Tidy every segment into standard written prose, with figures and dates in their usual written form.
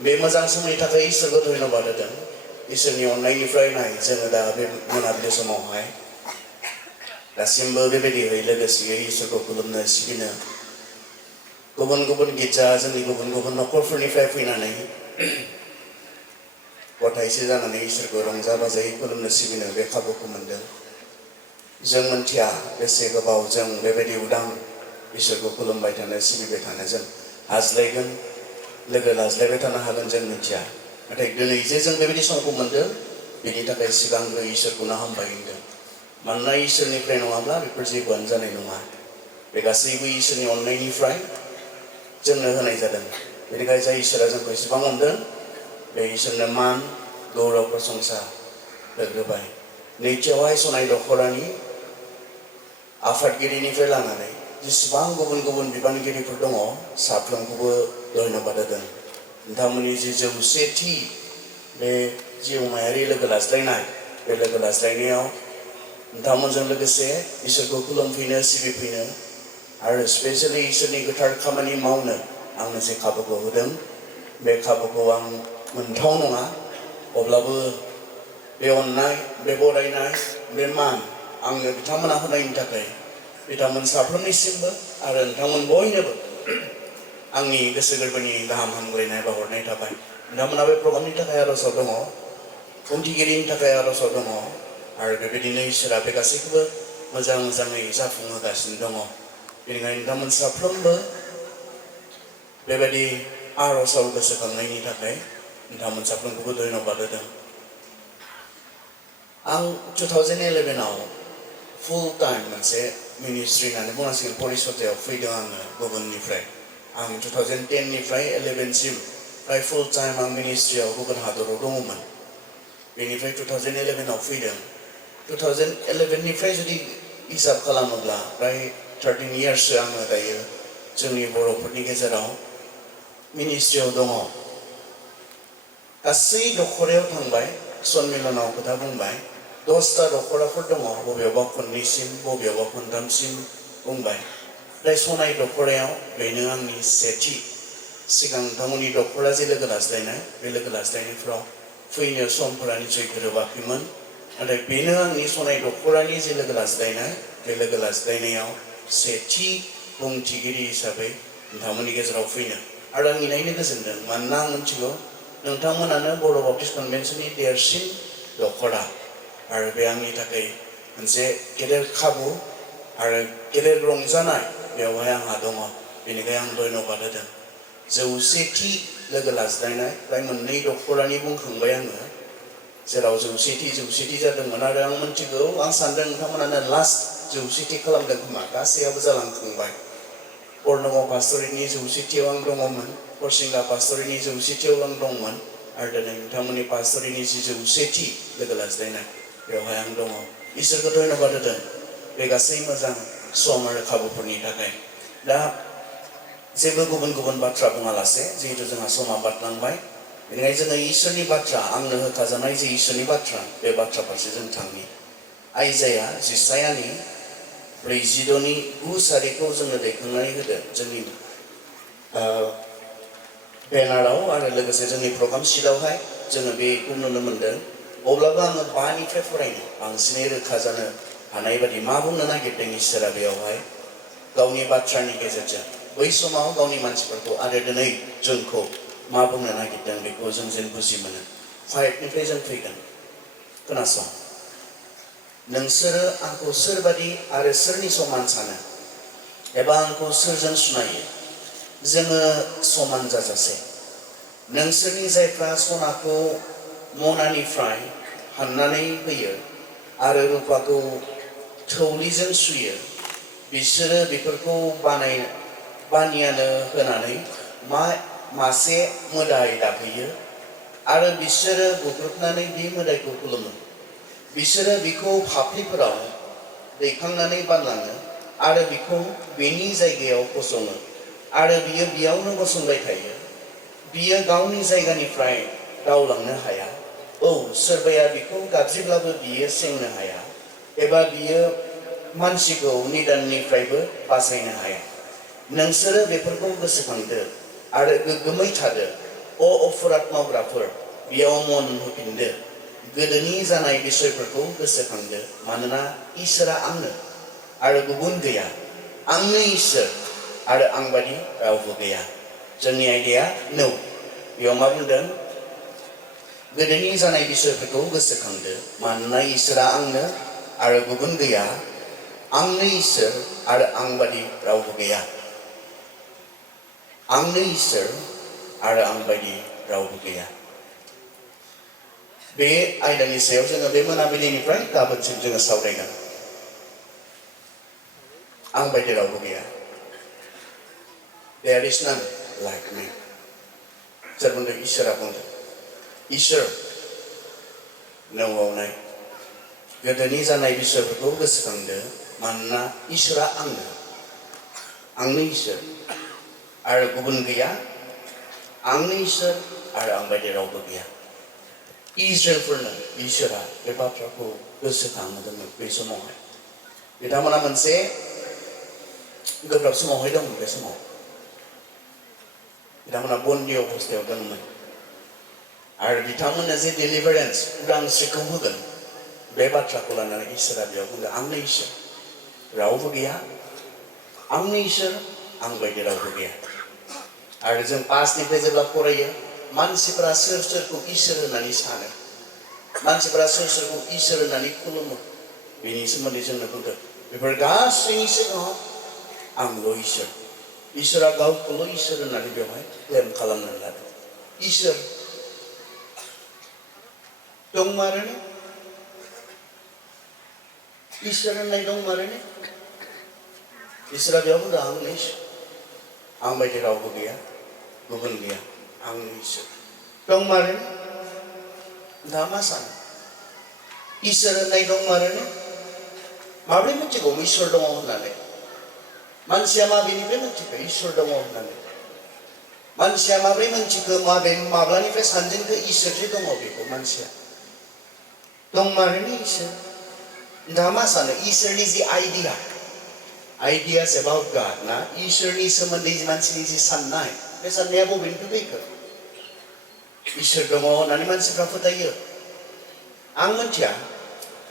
बे मोजां समनि थाखाय इसोरखौ धन्यबाद होदों इसोरनि अननायनिफ्राय नाय जोङो दा बे मोनाबिलि समावहाय दासिमबो बेबायदियै लोगोसेयै इसोरखौ खुलुमनो सिबिनो गुबुन गुबुन गिर्जा जोंनि गुबुन गुबुन नखरफोरनिफ्राय फैनानै गथायसे जानानै इसोरखौ रंजा बाजायै खुलुमनो सिबिनो बे खाबुखौ मोनदों जों मोनथिया बेसे गोबाव जों बेबायदि उदां इसोरखौ खुलुमबाय थानो सिबिबाय थानो जों हाज्लायगोन लोगो लाज्लायबाय थानो हागोन जों मिथिया नाथाय दिनै जे जों बेबायदि समखौ मोनदों बेनि थाखाय सिगांग्रो इसोरखौनो हामबाय होनदों मानोना इसोरनिफ्राय नङाब्ला बेफोर जेबोआनो जानाय नङा बे गासैबो इसोरनि अननायनिफ्राय जोंनो होनाय जादों बेनिखायनो जाय इसोरा जोंखौ एसेबां अनदों बे इसोरनो मान गौरव प्रशंसा होग्रोबाय नैथियावहाय सनाय दख'रानि आफादगिरिनिफ्राय लानानै जेसेबां गुबुन गुबुन बिबानगिरिफोर दङ साफ्रोमखौबो धन्यबाद होदों नोंथांमोननि जि जौसेथि बे जिउमायारि लोगो लाज्लायनाय बे लोगो लाज्लायनायाव नोंथांमोनजों लोगोसे इसोरखौ खुलुमफैनो सिबिफैनो आरो स्पेसियेलि इसोरनि गोथार खामानि मावनो आंनो जे खाबुखौ होदों बे खाबुखौ आं मोनथाव नङा अब्लाबो बे अननाय बे बरायनाय बे मान आंनो बिथांमोना होनायनि थाखाय बिथांमोन साफ्रोमनिसिमबो आरो नोंथांमोन बयनोबो आंनि गोसो गोरबोनि गाहाम हामग्लायनाय बावहरनाय थाबाय नोंथांमोना बे प्रग्रामनि थाखाय आर'जआव दङ खुंथिगिरिनि थाखाय आर'जआव दङ आरो बेबायदिनो इसोरा बे गासैखौबो मोजां मोजाङै जाफुंहोगासिनो दङ बेनिखायनो नोंथांमोन साफ्रोमबो बेबायदि आर'जआव गोसोखांनायनि थाखाय नोंथांमोन साफ्रोमखौबो धन्यबाद होदों आं 2011आव फुल टाइम मोनसे मिनिस्ट्रि होननानै बुंनांसिगोन परिसदायाव फैदों आङो गुबुननिफ्राय आं 2010निफ्राय 11सिम फ्राय फुल टाइम आं मिनिस्ट्रियाव गुबुन हादराव दङमोन बेनिफ्राय 2011आव फैदों 2011निफ्राय जुदि हिसाब खालामोब्ला फ्राय 13 इयार्ससो आङो दायो जोंनि बर'फोरनि गेजेराव मिनिस्ट्रियाव दङ गासै दख'रायाव थांबाय सन्मिलनाव खोथा बुंबाय 10टा दख'राफोर दङ बबेयावबा खननैसिम बबेयावबा खनथामसिम बुंबाय फ्राय सनाय दख'रायाव बेनो आंनि सेथि सिगां नोंथांमोननि दख'रा जे लोगो लाज्लायनाय बे लोगो लाज्लायनायफ्राव फैनो समफोरा निसय गोरोबाखैमोन नाथाय बेनो आंनि सनाय दख'रानि जे लोगो लाज्लायनाय बे लोगो लाज्लायनायाव सेथि बुंथिगिरि हिसाबै नोंथांमोननि गेजेराव फैनो आरो आं इनायनो गोजोनदों मानोना आं मिथिगौ नोंथांमोनानो बर' बाप्टिस्ट कनभेन्सननि देरसिन दख'रा आरो बे आंनि थाखाय मोनसे गेदेर खाबु आरो गेदेर रंजानाय बेवहाय आंहा दङ बेनिखायनो आं धन्यबाद होदों जौसेथि लोगो लाज्लायनाय फ्राय मोननै दख'रानि बुंखांबाय आङो जेराव जौसेथि जादोंमोन आरो आं मिथिगौ आं सानदों नोंथांमोनानो लास्ट जौसेथि खालामदों खोमा गासैयाबो जालांखांबाय बर्नगाव पास्टरेटनि जौसेथियाव आं दङमोन हरसिंगा पास्टरेटनि जौसेथियाव आं दंमोन आरो दिनै नोंथांमोननि पास्टरेटनि जि जौसेथि लोगो लाज्लायनाय बेवहाय आं दङ इसोरखौ धन्यबाद होदों बे गासै मोजां सम आरो खाबुफोरनि थाखाय दा जेबो गुबुन गुबुन बाथ्रा बुङालासे जिहेतु जोंहा समा बारलांबाय बेनिखायनो जोङो इसोरनि बाथ्रा आंनो होखाजानाय जे इसोरनि बाथ्रा बे बाथ्रा फारसे जों थांनि आइजाया जिसायानि 42नि 9 सारिखौ जोङो दैखांनानै होदो जोंनि बेनाराव आरो लोगोसे जोंनि प्रग्राम शीटआवहाय जोङो बेखौ नुनो मोनदों अब्लाबो आङो 5निफ्राय फरायनो बांसिनै रोखा जानो हानाय बादि मा बुंनो नागिरदों इसोरा बेयावहाय गावनि बाथ्रानि गेजेरजों बै समाव गावनि मानसिफोरखौ आरो दिनै जोंखौ मा बुंनो नागिरदों बेखौ जों जेन बुजि मोनो 5निफ्राय जों फैगोन खोनासं नोंसोरो आंखौ सोरबादि आरो सोरनि समान सानो एबा आंखौ सोरजों सुनायो जोङो समान जाजासे नोंसोरनि जायफ्रा सनाखौ मनानिफ्राय हाननानै होयो आरो रुपाखौ थौलिजों सुयो बिसोरो बेफोरखौ बानियानो होनानै मासे मोदाय दाफैयो आरो बिसोरो बुग्रुबनानै बे मोदायखौ खुलुमो बिसोरो बिखौ फाफ्लिफोराव दैखांनानै बानलाङो आरो बिखौ बेनि जायगायाव फसङो आरो बियो बेयावनो गसंबाय थायो बियो गावनि जायगानिफ्राय दावलांनो हाया औ सोरबाया बिखौ गाबज्रिब्लाबो बियो सेंनो हाया एबा बियो मानसिखौ निदाननिफ्रायबो बासायनो हाया नोंसोरो बेफोरखौ गोसोखांदो आरो गोग्गोमै थादो अपराध मावग्राफोर बेयाव मन होफिनदो गोदोनि जानाय बिसयफोरखौ गोसोखांदो मानोना इसोरा आंनो आरो गुबुन गैया आंनो इसोर आरो आं बादि रावबो गैया जोंनि आयदाया नौ बेयाव मा बुंदों गोदोनि जानाय बिसयफोरखौ गोसोखांदो मानोना इसोरा आंनो आरो गुबुन गैया आंनो इसोर आरो आं बादि रावबो गैया आंनो इसोर आरो आं बायदि रावबो गैया बे आयदानि सायाव जोङो बे मोनाबिलिनिफ्राय गाबोनसिम जोङो सावरायगोन आं बायदि रावबो गैया There is none like me सोर बुंदों इसोरा बुंदों इसोर नौआव नाय गोदोनि जानाय बिसयफोरखौ गोसोखांदो मानोना इसोरा आंनो इसोर आरो गुबुन गैया आंनो इसोर आरो आं बायदि रावबो गैया इस्राएलफोरनो इसोरा बे बाथ्राखौ गोसोखांहोदोंमोन बे समावहाय बिथांमोना मोनसे गोब्राब समावहाय दंमोन बे समाव बिथांमोना बन्दी अबस्थायाव दंमोन आरो बिथांमोननो जे डेलिभारेन्स उदांस्रिखौ होगोन बे बाथ्राखौ लानानै इसोरा बेयाव बुंदों आंनो इसोर रावबो गैया आंनो इसोर आं बायदि रावबो गैया आरो जों पासनिफ्राय जेब्ला फरायो मानसिफोरा सोर सोरखौ इसोर होननानै सानो मानसिफोरा सोर सोरखौ इसोर होननानै खुलुमो बेनि सोमोन्दै जोंनो बुंदों बेफोर गासैनि सिगाङाव आंल' इसोर इसोरा गावखौल' इसोर होननानै बेवहाय क्लेम खालामनानै लादों इसोर दंमारोने इसोर होननाय दंमारोने इसोरा बेयाव बुंदों आंनो इसोर आं बायदि रावबो गैया गुबुन गैया आंनो इसोर दंमारोने दा मा सानो इसोर होननाय दंमारोने माब्रै मिथिगौ इसोर दङ होननानै मानसिया माबेनिफ्राय मिथिखो इसोर दङ होननानै मानसिया माब्रै मिथिखो माब्लानिफ्राय सानजेनखो इसोर जे दङ बेखौ मानसिया दंमारोने इसोर दा मा सानो इसोरनि जि ideas about God ना इसोरनि सोमोन्दै मानसिनि जि साननाय बे साननाया बबेनिफ्राय फैखो इसोर दङ होननानै मानसिफ्रा फोथायो आं मिथिया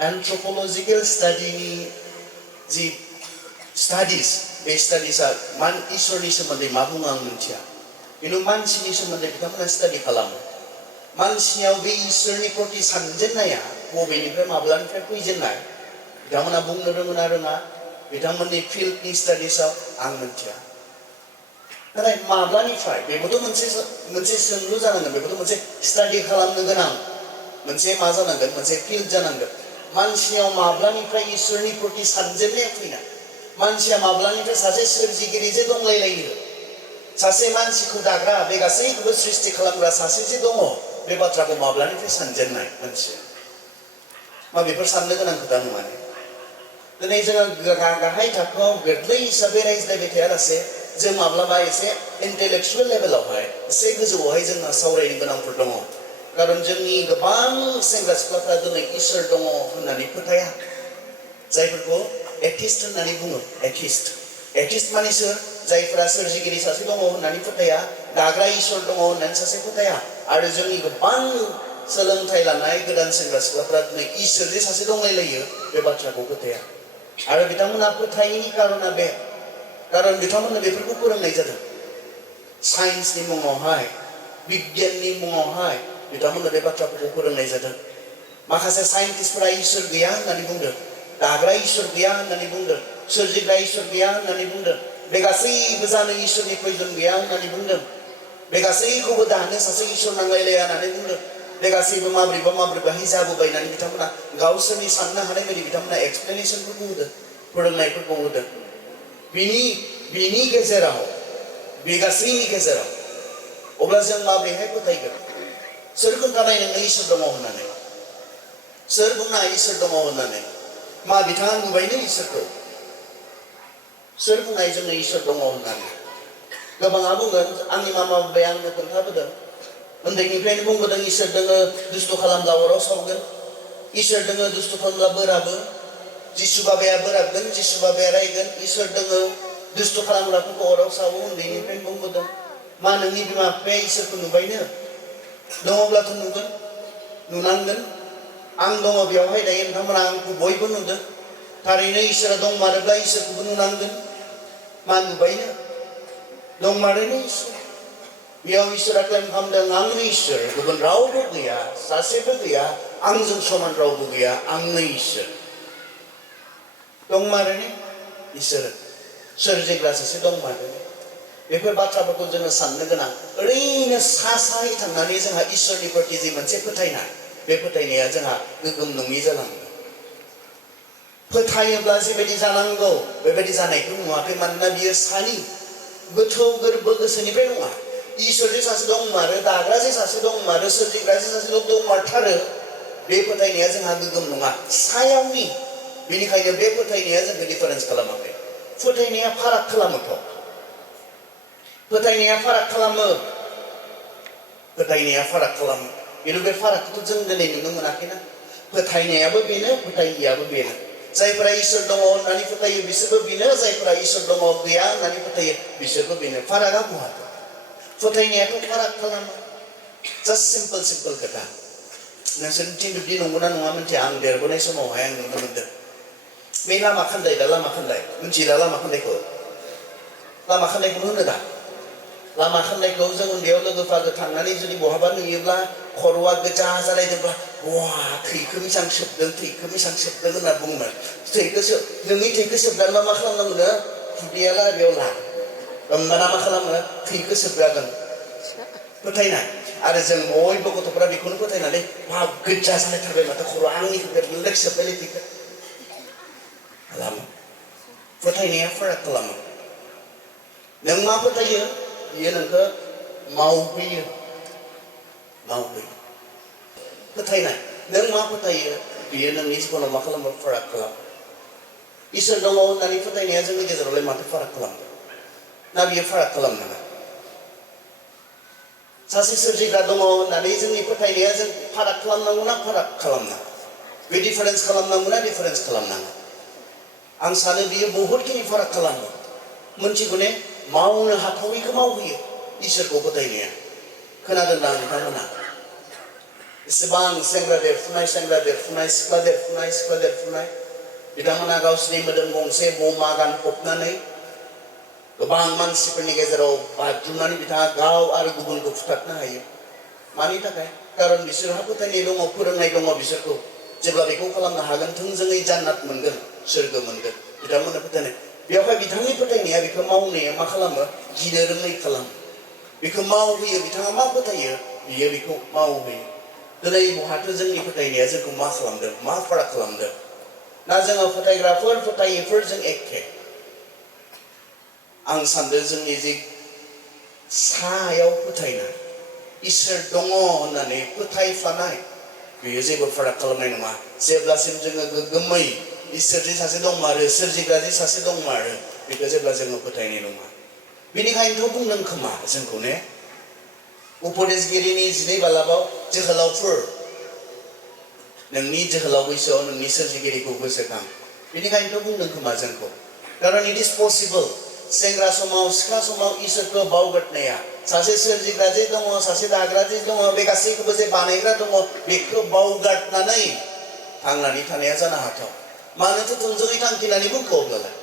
एन्थ्रपलजिकेल स्टाडिनि जि स्टाडिज बे स्टाडिजआ इसोरनि सोमोन्दै मा बुङो आं मिथिया खिन्थु मानसिनि सोमोन्दै बिथांमोना स्टाडि खालामो मानसिनियाव बे इसोरनि प्रति सानजेननाया बबेनिफ्राय माब्लानिफ्राय फैजेननाय बिथांमोना बुंनो रोङोना रोङा बिथांमोननि फिल्डनि स्टाडिजआव आं मिथिया नाथाय माब्लानिफ्राय बेबोथ' मोनसे सोंलु जानांगोन बेबोथ' मोनसे स्टाडि खालामनो गोनां मोनसे मा जानांगोन मोनसे फिल्ड जानांगोन मानसिनियाव माब्लानिफ्राय इसोरनि प्रति सानजेननाया फैनाय मानसिया माब्लानिफ्राय सासे सोरजिगिरि जे दंलायलायो सासे मानसिखौ दाग्रा बे गासैखौबो सृष्टि खालामग्रा सासे जे दङ बे बाथ्राखौ माब्लानिफ्राय सानजेननाय मानसिया मा बेफोर साननो गोनां खोथा नङा दिनै जोङो गाहाय थाखोआव गोरलै हिसाबै रायज्लायबाय थायालासे जों माब्लाबा एसे इन्टेलेक्सुयेल लेभेलावहाय एसे गोजौआवहाय जोंहा सावरायनो गोनांफोर दङ खारन जोंनि गोबां सेंग्रा सिख्लाफ्रा दिनै इसोर दङ होननानै फोथाया जायफोरखौ एथिस्ट होननानै बुङो एथिस्ट माने सोर जायफोरा सोरजिगिरि सासे दङ होननानै फोथाया दाग्रा इसोर दङ होननानै सासे फोथाया आरो जोंनि गोबां सोलोंथाइ लानाय गोदान सेंग्रा सिख्लाफ्रा दिनै इसोर जे सासे दंलायलायो बे बाथ्राखौ फोथाया आरो बिथांमोना फोथायैनि कारना बे कारन बिथांमोननो बेफोरखौ फोरोंनाय जादों साइन्सनि मुङावहाय बिगियाननि मुङावहाय बिथांमोननो बे बाथ्राफोरखौ फोरोंनाय जादों माखासे साइन्टिस्टफोरा इसोर गैया होननानै बुंदों दाग्रा इसोर गैया होननानै बुंदों सोरजिग्रा इसोर गैया होननानै बुंदों बे गासैबो जानो इसोरनि प्रयोजन गैया होननानै बुंदों बे गासैखौबो दानो सासे इसोर नांलायलाया होननानै बुंदों बे गासैबो माब्रैबाहाय जाबोबाय होननानै बिथांमोना गावसोरनि साननो हानाय बायदि बिथांमोना एक्सप्लेनेसनफोरखौ होदों फोरोंनायफोरखौ होदों बिनि गेजेराव बे गासैनि गेजेराव अब्ला जों माब्रैहाय फोथायगोन सोर खोन्थानाय नोंनो इसोर दङ होननानै सोर बुंनाय इसोर दङ होननानै मा बिथाङा नुबायनो इसोरखौ सोर बुंनाय जोंनो इसोर दङ होननानै गोबाङा बुंगोन आंनि मामा बाबाया आंनो खोन्थाबोदों उन्दैनिफ्रायनो बुंबोदों इसोर दोङो दुस्थ' खालामब्ला अराव सावगोन इसोर दोङो दुस्थ' खालामब्ला बोराबो जिसु बाबाया बोराबगोन जिसु बाबाया रायगोन इसोर दोङो दुस्थ' खालामग्राफोरखौ अराव सावो उन्दैनिफ्रायनो बुंबोदों मा नोंनि बिमा बिफाया इसोरखौ नुबायनो दङब्लाथ' नुगोन नुनांगोन आं दङ बेवहाय दायो नोंथांमोना आंखौ बयबो नुदों थारैनो इसोरा दंमारोब्ला इसोरखौबो नुनांगोन मा नुबायनो दंमारोनो इसोर बेयाव इसोरा क्लेम खालामदों आंनो इसोर गुबुन रावबो गैया सासेबो गैया आंजों समान रावबो गैया आंनो इसोर दंमारोनो इसोर सोरजिग्रा सासे दंमारोनो बेफोर बाथ्राफोरखौ जोङो साननो गोनां ओरैनो सा सायै थांनानै जोंहा इसोरनि प्रति जि मोनसे फोथायनाय बे फोथायनाया जोंहा गोगोम नङि जालाङो फोथायोब्ला जिबायदि जानांगौ बेबायदि जानायखौ नुवाखै मानोना बियो सानि गोथौ गोरबो गोसोनिफ्राय नङा इसोर जे सासे दंमारो दाग्रा जे सासे दंमारो सोरजिग्रा जे सासे दंमारथारो बे फोथायनाया जोंहा गोगोम नङा सायावनि बेनिखायनो बे फोथायनाया जोंखौ डिफारेन्स खालामाखै फोथायनाया फाराग खालामोथ' फोथायनाया फाराग खालामो खिन्थु बे फारागखौ जों दिनै नुनो मोनाखैना फोथायनायाबो बेनो फोथायियाबो बेनो जायफोरा इसोर दङ होननानै फोथायो बिसोरबो बेनो जायफोरा इसोर दङ गैया होननानै फोथायो बिसोरबो बेनो फारागा बहा फोथायनायाथ' फाराग खालामो जास्ट सिम्पोल खोथा नोंसोरनिथिं बिब्दि नंगौना नङा मिन्थिया आं देरबोनाय समावहाय आं नुनो मोनदों बे लामा खान्दाय मिन्थियो दा लामा खान्दायखौनो होनो दा लामा खान्दायखौ जों उन्दैयाव लोगोफोरजों थांनानै जुदि बहाबा नुयोब्ला खर'आ गोजा जालायदोंब्ला वा थैखो बेसां सोबदों होनना बुङोमोन नोंनि थैखो सोबनानै मा खालामनांगौनो खुदैया लामायाव ला होमबाना मा खालामो थैखो सोबजागोन फोथायनाय आरो जों बयबो गथ'फोरा बेखौनो फोथायनानै मा गोजा जालायथारबाय माथो खर'आ आंनि बेलेग सोबबायलै थैखो खालामो फोथायनाया फाराग खालामो नों मा फोथायो बियो नोंखौ मावहोयो फोथायनाय नों मा फोथायो बियो नोंनि जिबनाव मा खालामो फाराग खालामो इसोर दङ होननानै फोथायनाया जोंनि गेजेरावलाय माथो फाराग खालामदों ना बियो फाराग खालामनाङा सासे सोरजिग्रा दङ होननानै जोंनि फोथायनाया जों फाराग खालामनांगौना फाराग खालामनाङा बे डिफारेन्स खालामनांगौना डिफारेन्स खालामनाङा आं सानो बियो बहुतखिनि फाराग खालामो मोनथिगौ ने मावनो हाथावैखौ मावहोयो इसोरखौ फोथायनाया खोनादोंना नोंथांमोना एसेबां सेंग्रा देरफुनाय सिख्ला देरफुनाय बिथांमोना गावसिनि मोदोम गंसे बमा गानफबनानै गोबां मानसिफोरनि गेजेराव बाज्रुमनानै बिथाङा गाव आरो गुबुनखौ फुथारनो हायो मानि थाखाय खारन बिसोरहा फोथायनाय दङ फोरोंनाय दङ बिसोरखौ जेब्ला बेखौ खालामनो हागोन थोंजोङै जान्नात मोनगोन सोरगो मोनगोन बिथांमोननो फोथायनाय बेवहाय बिथांनि फोथायनाया बेखौ मावनाया मा खालामो गिनो रोङै खालामो बेखौ मावहोयो बिथाङा मा फोथायो बियो बेखौ मावहोयो दिनै बहाथो जोंनि फोथायनाया जोंखौ मा खालामदों मा फाराग खालामदों ना जोङो फोथायग्राफोर फोथायिफोर जों एखे आं सानदों जोंनि जि सायाव फोथायनाय इसोर दङ होननानै फोथायफ्लानाय बेयो जेबो फाराग खालामनाय नङा जेब्लासिम जोङो गोग्गोमै इसोर जे सासे दंमारो सोरजिग्रा जे सासे दंमारो बेखौ जेब्ला जोङो फोथायनाय नङा बेनिखायनोथ' बुंदों खोमा जोंखौ ने उपदेशगिरिनि 12 बालाबाव जोहोलावफोर नोंनि जोहोलाव बैसोआव नोंनि सोरजिगिरिखौ गोसोखां बेनिखायनोथ' बुंदों खोमा जोंखौ खारन इट इज पसिबल सेंग्रा समाव सिख्ला समाव इसोरखौ बावगारनाया सासे सोरजिग्रा जे दङ सासे दाग्रा जे दङ बे गासैखौबो जे बानायग्रा दङ बेखौ बावगारनानै थांनानै थानाया जानो हाथाव मानोथो थोंजोङै थांखिनानै बुंखो अब्लालाय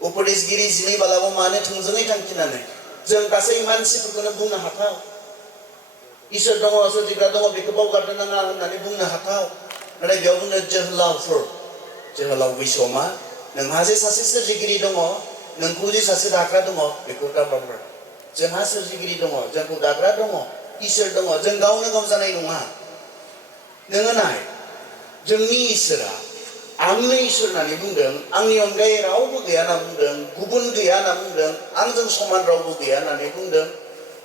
उपदेशगिरि 12 बालाबाव मानो थोंजोङै थांखिनानै जों गासै मानसिफोरखौनो बुंनो हाथाव इसोर दङ सोरजिग्रा दङ बेखौ बावगारनो नाङा होननानै बुंनो हाथाव नाथाय बेयाव बुंनो जोहोलाव बैसोआव मा नोंहा जे सासे सोरजिगिरि दङ नोंखौ जे सासे दाग्रा दङ बेखौ दा बावगार जोंहा सोरजिगिरि दङ जोंखौ दाग्रा दङ इसोर दङ जों गावनो गाव जानाय नङा नोङो नाय जोंनि इसोरा आंनो इसोर होननानै बुंदों आंनि अनगायै रावबो गैया होनना बुंदों गुबुन गैया होनना बुंदों आंजों समान रावबो गैया होननानै बुंदों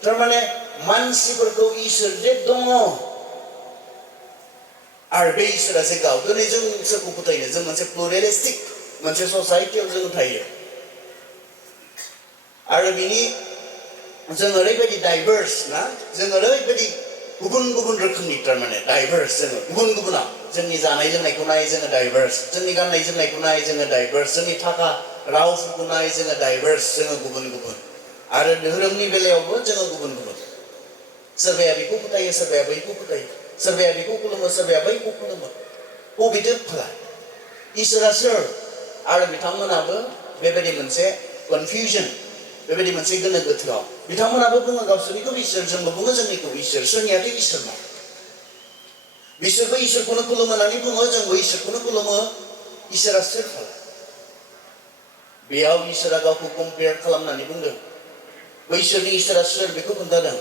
थारमाने मानसिफोरखौ इसोर जे दङ आरो बे इसोरा जे गाव दिनै जों सोरखौ फोथायनो जों मोनसे प्लुरेलिस्टिक मोनसे ससाइटियाव जों थायो आरो बिनि जों ओरैबायदि डाइभार्स ना जों ओरैबायदि गुबुन गुबुन रोखोमनि थारमाने डाइभार्स जोङो गुबुन गुबुना जोंनि जानाय लोंनायखौ नाय जोङो डाइभार्स जोंनि गाननाय जोमनायखौ नाय जोङो डाइभार्स जोंनि थाखा रावफोरखौ नाय जोङो डाइभार्स जोङो गुबुन गुबुन आरो धोरोमनि बेलायावबो जोङो गुबुन गुबुन सोरबाया बेखौ फोथायो सोरबाया बैखौ फोथायो सोरबाया बेखौ खुलुमो सोरबाया बैखौ खुलुमो बबेदो फाला इसोरा सोर आरो बिथांमोनाबो बेबायदि मोनसे कनफिउजन बेबायदि मोनसे गोनो गोथोआव बिथांमोनाबो बुङो गावसोरनिखौ इसोर जोंबो बुङो जोंनिखौ इसोर सोरनियाथ' इसोर मा बिसोरबो इसोरखौनो खुलुमो होननानै बुङो जोंबो इसोरखौनो खुलुमो इसोरा सोर फाला बेयाव इसोरा गावखौ कम्पेयार खालामनानै बुंदों बैसोरनि इसोरा सोर बेखौ खोन्थादों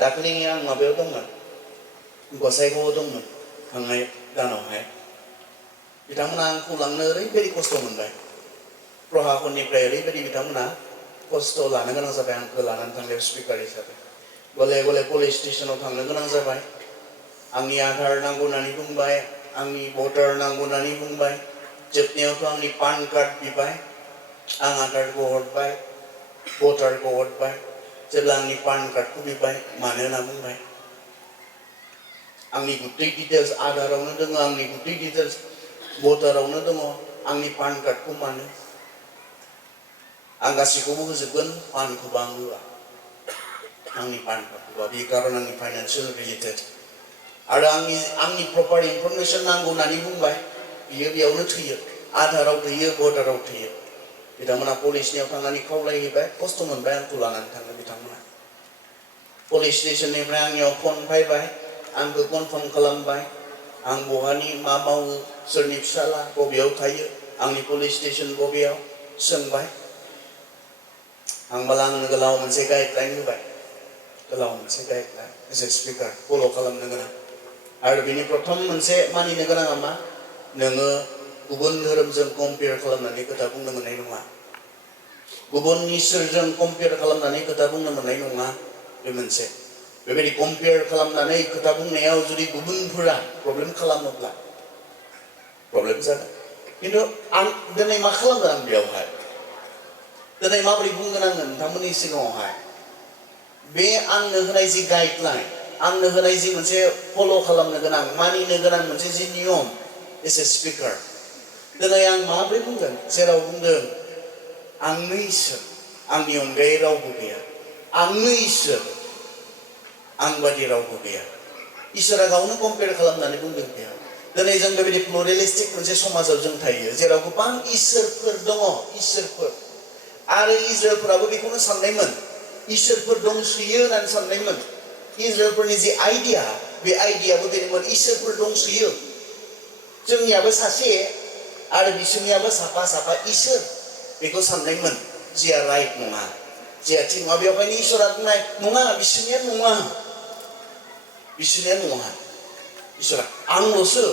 दाख्लि आं माबायाव दंमोन गसाइगावआव दंमोन थांनाय दानावहाय बिथांमोना आंखौ लांनो ओरैबायदि खस्थ' मोनबाय प्रहाखननिफ्राय ओरैबायदि बिथांमोना खस्थ' लानो गोनां जाबाय आंखौ लानानै थांनायाव स्पिकार हिसाबै गले गले पुलिस स्टेसनाव थांनो गोनां जाबाय आंनि आधार नांगौ होननानै बुंबाय आंनि भटार नांगौ होननानै बुंबाय जोबनायावथ' आंनि पान कार्ड बिबाय आं आधारखौ हरबाय भटारखौ हरबाय जेब्ला आंनि पान कार्डखौ बिबाय मानो होनना बुंबाय आंनि गुथै डिटेल्स आधारावनो दङ आंनि गुथै डिटेल्स भटारावनो दङ आंनि पान कार्डखौ मानो आं गासैखौबो होजोबगोन पानखौबो आं होआ आंनि पान कार्डखौबा बे खारन आंनि फाइनान्सियेल रिलेटेड आरो आंनि प्रपार इनफरमेसन नांगौ होननानै बुंबाय बियो बेयावनो थैयो आधाराव थैयो भटाराव थैयो बिथांमोना पुलिसनियाव थांनानै खावलायहैबाय खस्थ' मोनबाय आंखौ लानानै थाङो बिथांमोना पुलिस स्टेसननिफ्राय आंनियाव फन फैबाय आंखौ कनफार्म खालामबाय आं बहानि मा मावो सोरनि फिसाला बबेयाव थायो आंनि पुलिस स्टेसन बबेयाव सोंबाय आंबाला आंनो गोलाव मोनसे गाइडलाइन होबाय गोलाव मोनसे गाइडलाइन एस ए स्पिकार फल' खालामनो गोनां आरो बिनि प्रथम मोनसे मानिनो गोनाङा मा नोङो गुबुन धोरोमजों कम्पेयार खालामनानै खोथा बुंनो मोननाय नङा गुबुन इसोरजों कम्पेयार खालामनानै खोथा बुंनो मोननाय नङा बे मोनसे बेबायदि कम्पेयार खालामनानै खोथा बुंनायाव जुदि गुबुनफोरा प्रब्लेम खालामोब्ला प्रब्लेम जागोन खिन्थु आं दिनै मा खालामगोन आं बेयावहाय दिनै माबोरै बुंगोन आङो नोंथांमोननि सिगाङावहाय बे आंनो होनाय जि गाइडलाइन आंनो होनाय जि मोनसे फल' खालामनो गोनां मानिनो गोनां मोनसे जि नियम एस ए स्पिकार दिनै आं माबोरै बुंगोन जेराव बुंदों आंनो इसोर आंनि अनगायै रावबो गैया आंनो इसोर आं बादि रावबो गैया इसोरा गावनो कम्पेयार खालामनानै बुंदों बेयाव दिनै जों बेबायदि प्लुरेलिस्टिक मोनसे समाजाव जों थायो जेराव गोबां इसोरफोर दङ इसोरफोर आरो इजराइलफोराबो बेखौनो साननायमोन इसोरफोर दंसोयो होननानै साननायमोन इजराइलफोरनि जि आइडिया बे आइडियाबो बेनोमोन इसोरफोर दंसोयो जोंनियाबो सासे आरो बिसोरनियाबो साफा साफा इसोर बेखौ साननायमोन जिया राइट नङा जिया थिग नङा बेवहायनो इसोरा बुंनाय नङा बिसोरनिया नङा इसोरा आंल'सो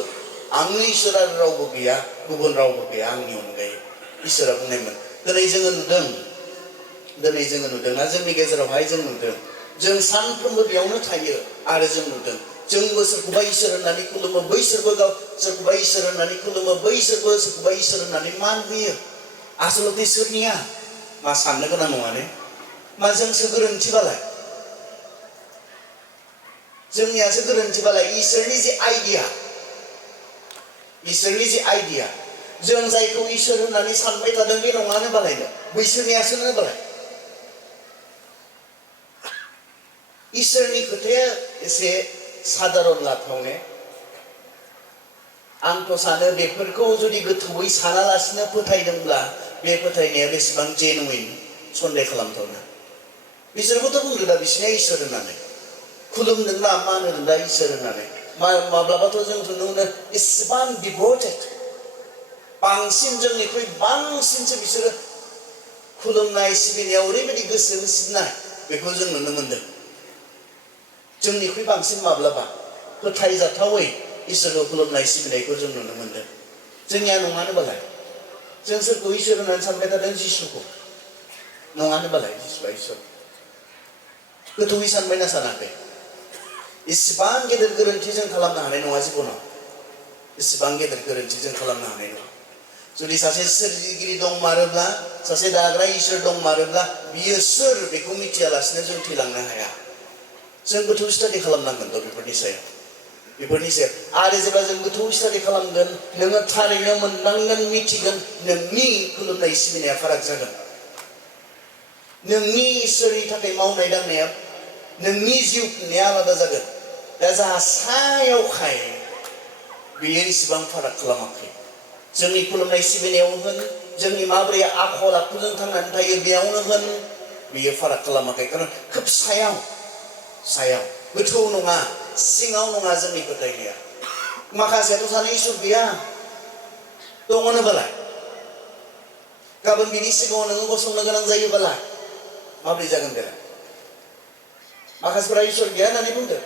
आंनो इसोर आरो रावबो गैया गुबुन रावबो गैया आंनि अनगायै इसोरा बुंनायमोन दिनै जोङो नुदों जोंनि गेजेरावहाय जों नुदों जों सानफ्रोमबो बेयावनो थायो आरो जों नुदों जोंबो सोरखौबा इसोर होननानै खुलुमो बैसोरबो गाव सोरखौबा इसोर होननानै खुलुमो बैसोरबो सोरखौबा इसोर होननानै मान होयो आसलथे सोरनिया मा साननो गोनां नङा ने मा जोंसो गोरोन्थिबालाय जोंनियासो गोरोन्थिबालाय इसोरनि जि आइडिया जों जायखौ इसोर होननानै सानबाय थादों बे नङानो बालायनो बैसोरनियासो बालाय इसोरनि खोथाया एसे साधारन लाथावने आंथ' सानो बेफोरखौ जुदि गोथौयै सानालासिनो फोथायदोंब्ला बे फोथायनाया बेसेबां जेनुइन सन्देह खालामथावना बिसोरबोथ' बुंदों दा बिसोरनिया इसोर होननानै खुलुमदोंना मान होदों दा इसोर होननानै माब्लाबाथ' जों नुनो मोनो एसेबां डिभटेड बांसिन जोंनिख्रुइ बांसिनसो बिसोरो खुलुमनाय सिबिनायाव ओरैबायदि गोसो होसिननाय बेखौ जों नुनो मोनदों जोंनिख्रुइ बांसिन माब्लाबा फोथायजाथावै इसोरखौ खुलुमनाय सिबिनायखौ जों नुनो मोनदों जोंनिया नङानो बालाय जों सोरखौ इसोर होननानै सानबाय थादों जिसुखौ नङानो बालाय जिसुआ इसोर गोथौयै सानबायना सानाखै इसेबां गेदेर गोरोन्थि जों खालामनो हानाय नङा जिबनाव इसेबां गेदेर गोरोन्थि जों खालामनो हानाय नङा जुदि सासे सोरजिगिरि दंमारोब्ला सासे दाग्रा इसोर दंमारोब्ला बियो सोर बेखौ मिथियालासिनो जों थैलांनो हाया जों गोथौ स्टाडि खालामनांगोन बेफोरनि सायाव आरो जेब्ला जों गोथौ स्टाडि खालामगोन नोङो थारैनो मोनदांगोन मिथिगोन नोंनि खुलुमनाय सिबिनाया फाराग जागोन नोंनि इसोरनि थाखाय मावनाय दांनाया नोंनि जिउ खुंनाया आलादा जागोन दा जाहा सायावखाय बेयो इसेबां फाराग खालामाखै जोंनि खुलुमनाय सिबिनायाव होन जोंनि माबोरै आखल आखुजों थांनानै थायो बेयावनो होन बेयो फाराग खालामाखै खारन खोब सायाव गोथौ नङा सिङाव नङा जोंनि फोथायनाया माखासेयाथ' सानो इसोर गैया दङ होनोबालाय गाबोन बिनि सिगाङाव नोङो गसंनो गोनां जायोबालाय माबोरै जागोन बेलाय माखासेफोरा इसोर गैया होननानै बुंदों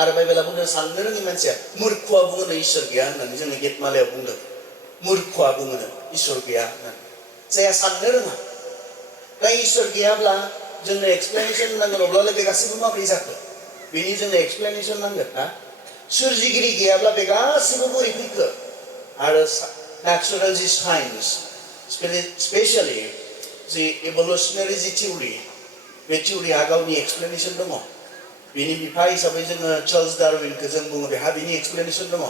आरो बाइबेला बुंदों साननो रोङि मानसिया मुर्खुआ बुङोनो इसोर गैया होननानै जोंनि गितमालायाव बुंदों मुर्खुआ बुङोनो इसोर गैया होननानै जायहा साननो रोङा दा इसोर गैयाब्ला जोंनो एक्सप्लेनेसन नांगोन अब्लालाय बे गासैबो माबोरै जाखो बेनि जोंनो एक्सप्लेनेसन नांगोन ना सोरजिगिरि गैयाब्ला बे गासैबो बोरै फैखो आरो नेचुरेल जि साइन्स स्पेशली जि इभल्युसनारि जि थिउरि बे थिउरिहा गावनि एक्सप्लेनेसन दङ बिनि बिफा हिसाबै जोङो चार्ल्स डार्विनखौ जों बुङो बेहा बिनि एक्सप्लेनेसन दङ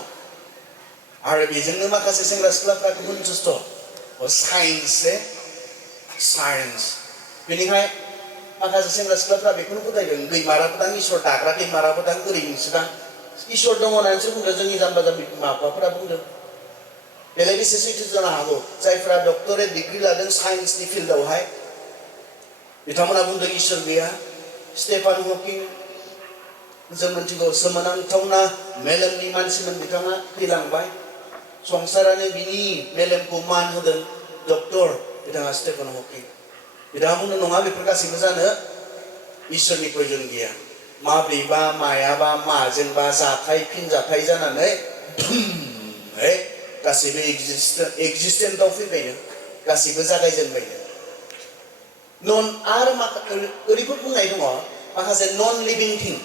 आरो बेजोंनो माखासे सेंग्रा सिख्लाफ्रा गुबुन जस्थ' साइन्स बेनिखाय माखासे सेंग्रा सिख्लाफ्रा बेखौनो फोथायदों दैमाराबो दां इसोर दाग्रा दैमाराबो दां बोरै नोंसोदां इसोर दङ होननानैसो बुंदों जोंनि जाम्बा जाम्बि बिमा बिफाफोरा बुंदों बेलाय बेसे सैथो जानो हागौ जायफ्रा डक्टरेट डिग्री लादों साइन्सनि फिल्डआवहाय बिथांमोना बुंदों इसोर गैया स्टेफान हकिं जों मिथिगौ सोमोनांथावना मेलेमनि मानसिमोन बिथाङा थैलांबाय संसारानो बिनि मेलेमखौ मान होदों डक्टर बिथाङा स्टेफान हकिं बिथाङा बुंदों नङा बेफोर गासैबो जानो इसोरनि प्रयजन गैया माब्रैबा मायाबा माजोंबा जाथाय फिनजाथाय जानानै गासैबो एक्जिस्टेन्टआव फैबायनो गासैबो जागायजेनबायनो नन आरो ओरैबो बुंनाय दङ माखासे नन लिभिं थिं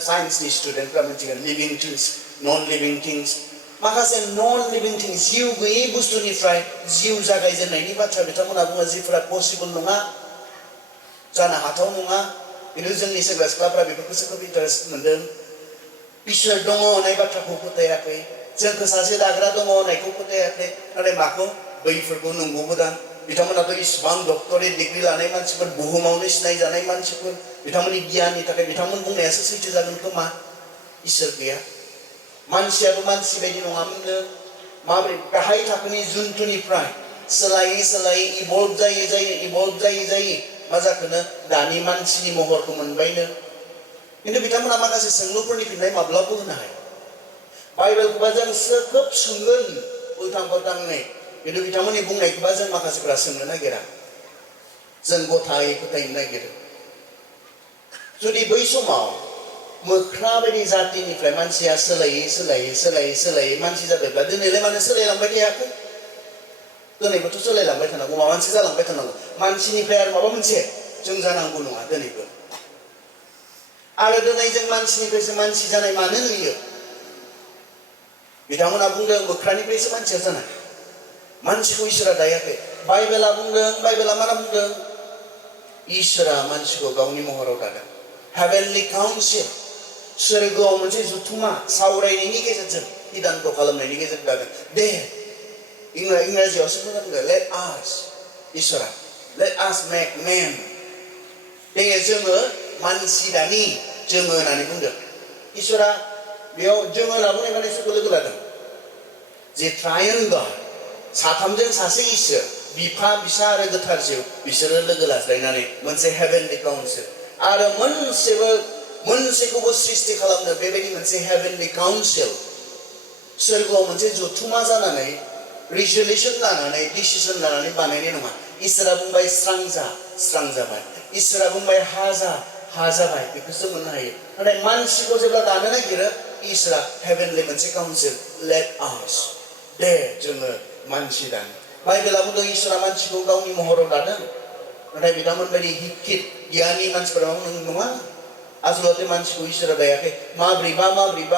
साइन्सनि स्टुडेन्टफ्रा मिथिगोन लिभिं थिंस नन लिभिं थिंस माखासे नन लिभिं थिंस जिउ गैयै बुस्थुनिफ्राय जिउ जागायजेननायनि बाथ्रा बिथांमोना बुङो जिफोरा पसिबल नङा जानो हाथाव नङा खिन्थु जोंनि सेंग्रा सिख्लाफ्रा बेफोरखौसो खोब इन्टारेस्ट मोन्दों इसोर दङ होननाय बाथ्राखौ फोथायाखै जोंखौ सासे दाग्रा दङ होननायखौ फोथायाखै नाथाय माखौ बैफोरखौ नंगौबोदां बिथांमोनाथ' इसिबां डक्टरेट डिग्री लानाय मानसिफोर बुहुमावनो सिनायजानाय मानसिफोर बिथांमोननि गियाननि थाखाय बिथांमोन बुंनायासो सैथो जागोन खोमा इसोर गैया मानसियाबो मानसि बायदि नङामोननो माबोरै गाहाय थाखोनि जुन्थुनिफ्राय सोलायै इभल्भ जायै मा जाखोनो दानि मानसिनि महरखौ मोनबायनो खिन्थु बिथांमोना माखासे सोंलुफोरनि फिननाय माब्लाबो होनो हाया बाइबेलखौबा जों खोब सोंगोन उल्थां फाल्थाङै खिन्थु बिथांमोननि बुंनायखौबा जों माखासेफोरा सोंनो नागिरा जों गथायै फोथायनो नागिरो जुदि बै समाव मोख्रा बायदि जातिनिफ्राय मानसिया सोलायै मानसि जाबायब्ला दिनैलाय मानो सोलायलांबाय थायाखै दिनैबोथ' सोलायलांबाय थानांगौ माबा मोनसे जालांबाय थानांगौ मानसिनिफ्राय आरो माबा मोनसे जों जानांगौ नङा दिनैबो आरो दिनै जों मानसिनिफ्रायसो मानसि जानाय मानो नुयो बिथांमोना बुंदों मोख्रानिफ्रायसो मानसिया जानाय मानसिखौ इसोरा दायाखै बाइबेला मा बुंदों इसोरा मानसिखौ गावनि महराव दादों हेभेनलि काउन्सिल सोरगोआव मोनसे जुथुमा सावरायनायनि गेजेरजों सिद्धान्त खालामनायनि गेजेरजों दादों दे इंराजियावसो बुंदों लेट आस मेक मेन दे जोङो मानसि दानि जोङो होननानै बुंदों इसोरा बेयाव जोङो होनना बुंनाय माने सोरखौ लोगो लादों जे ट्रायेंगल साथामजों सासे इसोर बिफा बिसा आरो गोथार जिउ बिसोरो लोगो लाज्लायनानै मोनसे हेभेनलि काउन्सिल आरो मोनसेखौबो सृष्टि खालामनो बेबायदि मोनसे हेभेनलि काउन्सिल सोरगोआव मोनसे जथुमा जानानै रिजोल्युसन लानानै डिसिसन लानानै बानायनाय नङा इसोरा बुंबाय स्रां जाबाय इसोरा बुंबाय हा जाबाय बेखौसो मोननो हायो नाथाय मानसिखौ जेब्ला दानो नागिरो इसोरा हेभेनलि मोनसे काउन्सिल लेट आस दे जोङो मानसि दानो बाइबेला बुंदों इसोरा मानसिखौ गावनि महराव दादों नाथाय बिथांमोन बायदि हिकित गियानि मानसिफोरा नङा आसलते मानसिखौ इसोरा दायाखै माब्रैबा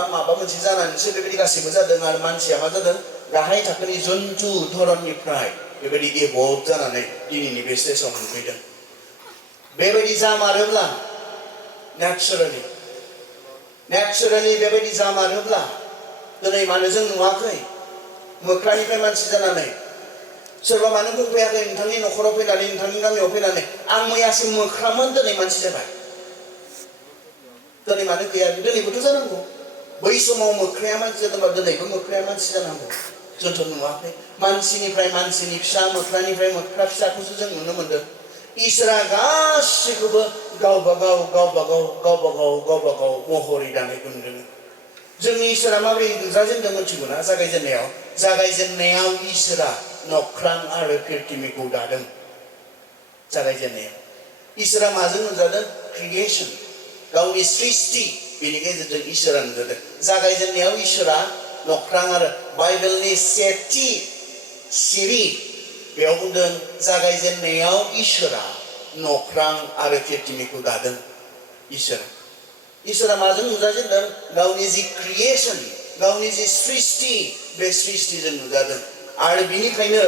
माबा मोनसे जानानैसो बेबायदि गासैबो जादों आरो मानसिया मा जादों गाहाय थाखोनि जन्थु धरननिफ्राय बेबायदि इभल्भ जानानै दिनैनि बे स्टेजआव मोनफैदों बेबायदि जामारोब्ला नेचारेलि बेबायदि जामारोब्ला दिनै मानो जों नुवाखै मोख्रानिफ्राय मानसि जानानै सोरबा मानो बुंफैयाखै नोंथांनि न'खराव फैनानै नोंथांनि गामियाव फैनानै आं मैयासो मोख्रामोन दिनै मानसि जाबाय दिनै मानो गैया दिनैबोथ' जानांगौ बै समाव मोख्राया मानसि जादोंबा दिनैबो मोख्राया मानसि जानांगौ जोंथ' नुवाखै मानसिनिफ्राय मानसिनि फिसा मोख्रानिफ्राय मोख्रा फिसाखौसो जों नुनो मोनदों इसोरा गासैखौबो गावबागाव महरै दानायखौ नुदों जोंनि इसोरा माबोरै नुजाजेनदों मिथिगौ ना जागायजेननायाव इसोरा नख्रां आरो पृथ्वीखौ दादों जागायजेननायाव इसोरा माजों नुजादों क्रिएशन गावनि सृष्टि बेनि गेजेरजों इसोरा नुजादों जागायजेननायाव इसोरा नख्रां आरो बाइबेलनि सेथि सिरि बेयाव बुंदों जागायजेननायाव इसोरा नख्रां आरो पृथ्वीखौ दादों इसोरा माजों नुजाजेनदों गावनि जि क्रिएशन गावनि जि सृष्टि बे सृष्टिजों नुजादों आरो बिनिखायनो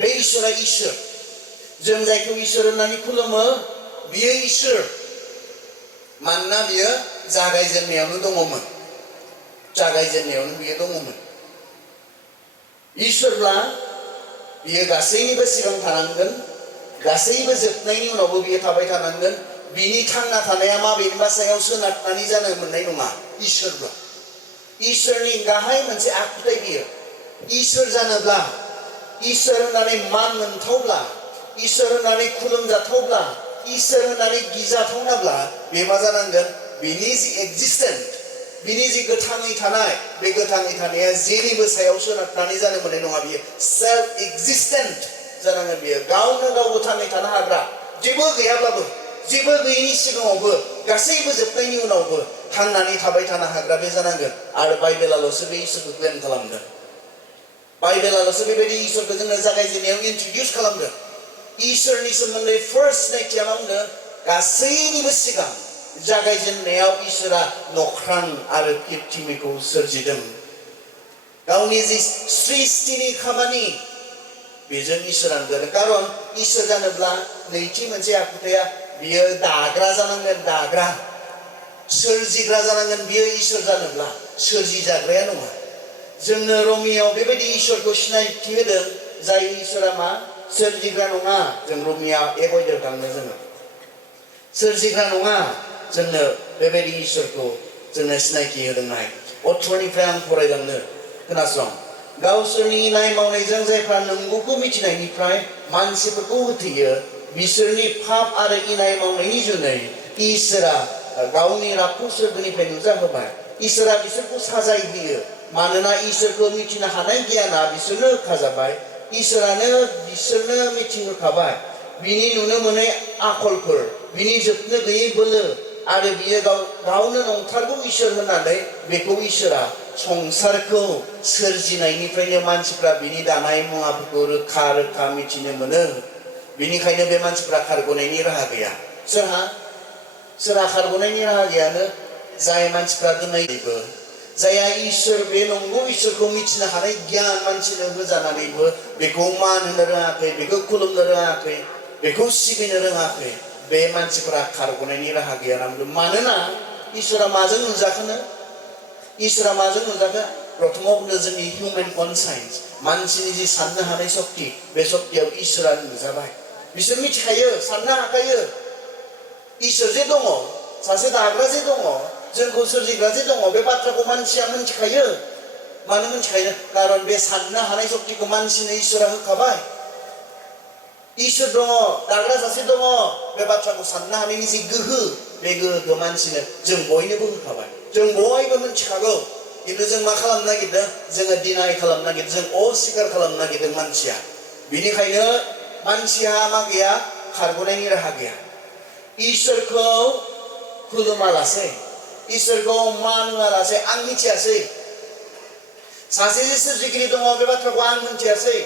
बे इसोरा इसोर जों जायखौ इसोर होननानै खुलुमो बियो इसोर मानोना बियो जागायजेननायावनो दङमोन इसोरब्ला बियो गासैनिबो सिगां थानांगोन गासैबो जोबनायनि उनावबो बियो थाबाय थानांगोन बिनि थांना थानाया माबेनिबा सायाव सोनारनानै जानो मोननाय नङा इसोरब्ला इसोरनि गाहाय मोनसे आखुथाय बियो इसोर जानोब्ला इसोर होननानै मान मोनथावब्ला इसोर होननानै खुलुमजाथावब्ला इसोर होननानै गिजाथावनाब्ला बे मा जानांगोन बिनि जि एक्जिस्टेन्ट बिनि जि गोथाङै थानाय बे गोथाङै थानाया जेनिबो सायाव सोनारनानै जानो मोननाय नङा बियो सेल्फ एक्जिस्टेन्ट जानांगोन बियो गावनो गाव गोथाङै थानो हाग्रा जेबो गैयाब्लाबो जेबो गैयैनि सिगाङावबो गासैबो जोबनायनि उनावबो थांनानै थाबाय थानो हाग्रा बे जानांगोन आरो बाइबेलाल'सो बे इसोरखौ क्लेम खालामदों बाइबेलाल'सो बेबायदि इसोरखौ जोंनो जागायजेननायाव इन्ट्रडिउस खालामदों इसोरनि सोमोन्दै फार्स्ट सिनायथिया मा बुंदों गासैनिबो सिगां जागायजेननायाव इसोरा नख्रां आरो पृथ्वीखौ सोरजिदों गावनि जि सृष्टिनि खामानि बेजों इसोरा नुजादों खारन इसोर जानोब्ला नैथि मोनसे आखुथाया बियो दाग्रा जानांगोन दाग्रा सोरजिग्रा जानांगोन बियो इसोर जानोब्ला सोरजिजाग्राया नङा जोंनो रमियाव बेबायदि इसोरखौ सिनायथि होदों जाय इसोरा मा सोरजिग्रा नङा जों रमिया 1 थांनो जोङो सोरजिग्रा नङा जोंनो बेबायदि इसोरखौ जोंनो सिनायथि होदों नाय 18निफ्राय आं फरायलांनो खोनासं गावसोरनि इनाय मावनायजों जायफ्रा नंगौखौ मिथिनायनिफ्राय मानसिफोरखौ होथेयो बिसोरनि पाप आरो इनाय मावनायनि जुनै इसोरा गावनि रागखौ सोरगोनिफ्राय नुजाहोबाय इसोरा बिसोरखौ साजाय होयो मानोना इसोरखौ मिथिनो हानाय गियाना बिसोरनो होखाजाबाय इसोरानो बिसोरनो मिथिहोखाबाय बिनि नुनो मोनै आखलफोर बिनि जोबनो गैयै बोलो आरो बियो गावनो नंथारगौ इसोर होननानै बेखौ इसोरा संसारखौ सोरजिनायनिफ्रायनो मानसिफ्रा बिनि दानाय मुवाफोरखौ रोखा रोखा मिथिनो मोनो बिनिखायनो बे मानसिफ्रा खारग'नायनि राहा गैया सोरहा खारग'नायनि राहा गैयानो जाय मानसिफ्रा दिनैबो जायहा इसोर बे नंगौ इसोरखौ मिथिनो हानाय गियान मानसिनो होजानानैबो बेखौ मान होनो रोङाखै बेखौ खुलुमनो रोङाखै बेखौ सिबिनो रोङाखै बे मानसिफोरा खारग'नायनि राहा गैया मानोना इसोरा माजों नुजाखो प्रथमाव बुंदों जोंनि हिउमेन कनसाइन्स मानसिनि जि साननो हानाय सक्ति बे सक्तियाव इसोरा नुजाबाय बिसोर मिथिखायो साननो हाखायो इसोर जे दङ सासे दाग्रा जे दङ जोंखौ सोरजिग्रा जे दङ बे बाथ्राखौ मानसिया मिथिखायो मानो मिथिखायो खारन बे साननो हानाय सक्तिखौ मानसिनो इसोरा होखाबाय इसोर दङ दाग्रा सासे दङ बे बाथ्राखौ साननो हानायनि जि गोहो बे गोहोखौ मानसिनो जों बयनोबो होखाबाय जों बयबो मिथिखागौ खिन्थु जों मा खालामनो नागिरदों जोङो डिनाय खालामनो नागिरदों जों अस्वीकार खालामनो नागिरदों मानसिया बिनिखायनो मानसिया मा गैया खारग'नायनि राहा गैया इसोरखौ खुलुमालासे इसोरखौ मान होआलासे आं मिथियासै सासे सोरजिगिरि दङ बे बाथ्राखौ आं मिथियासै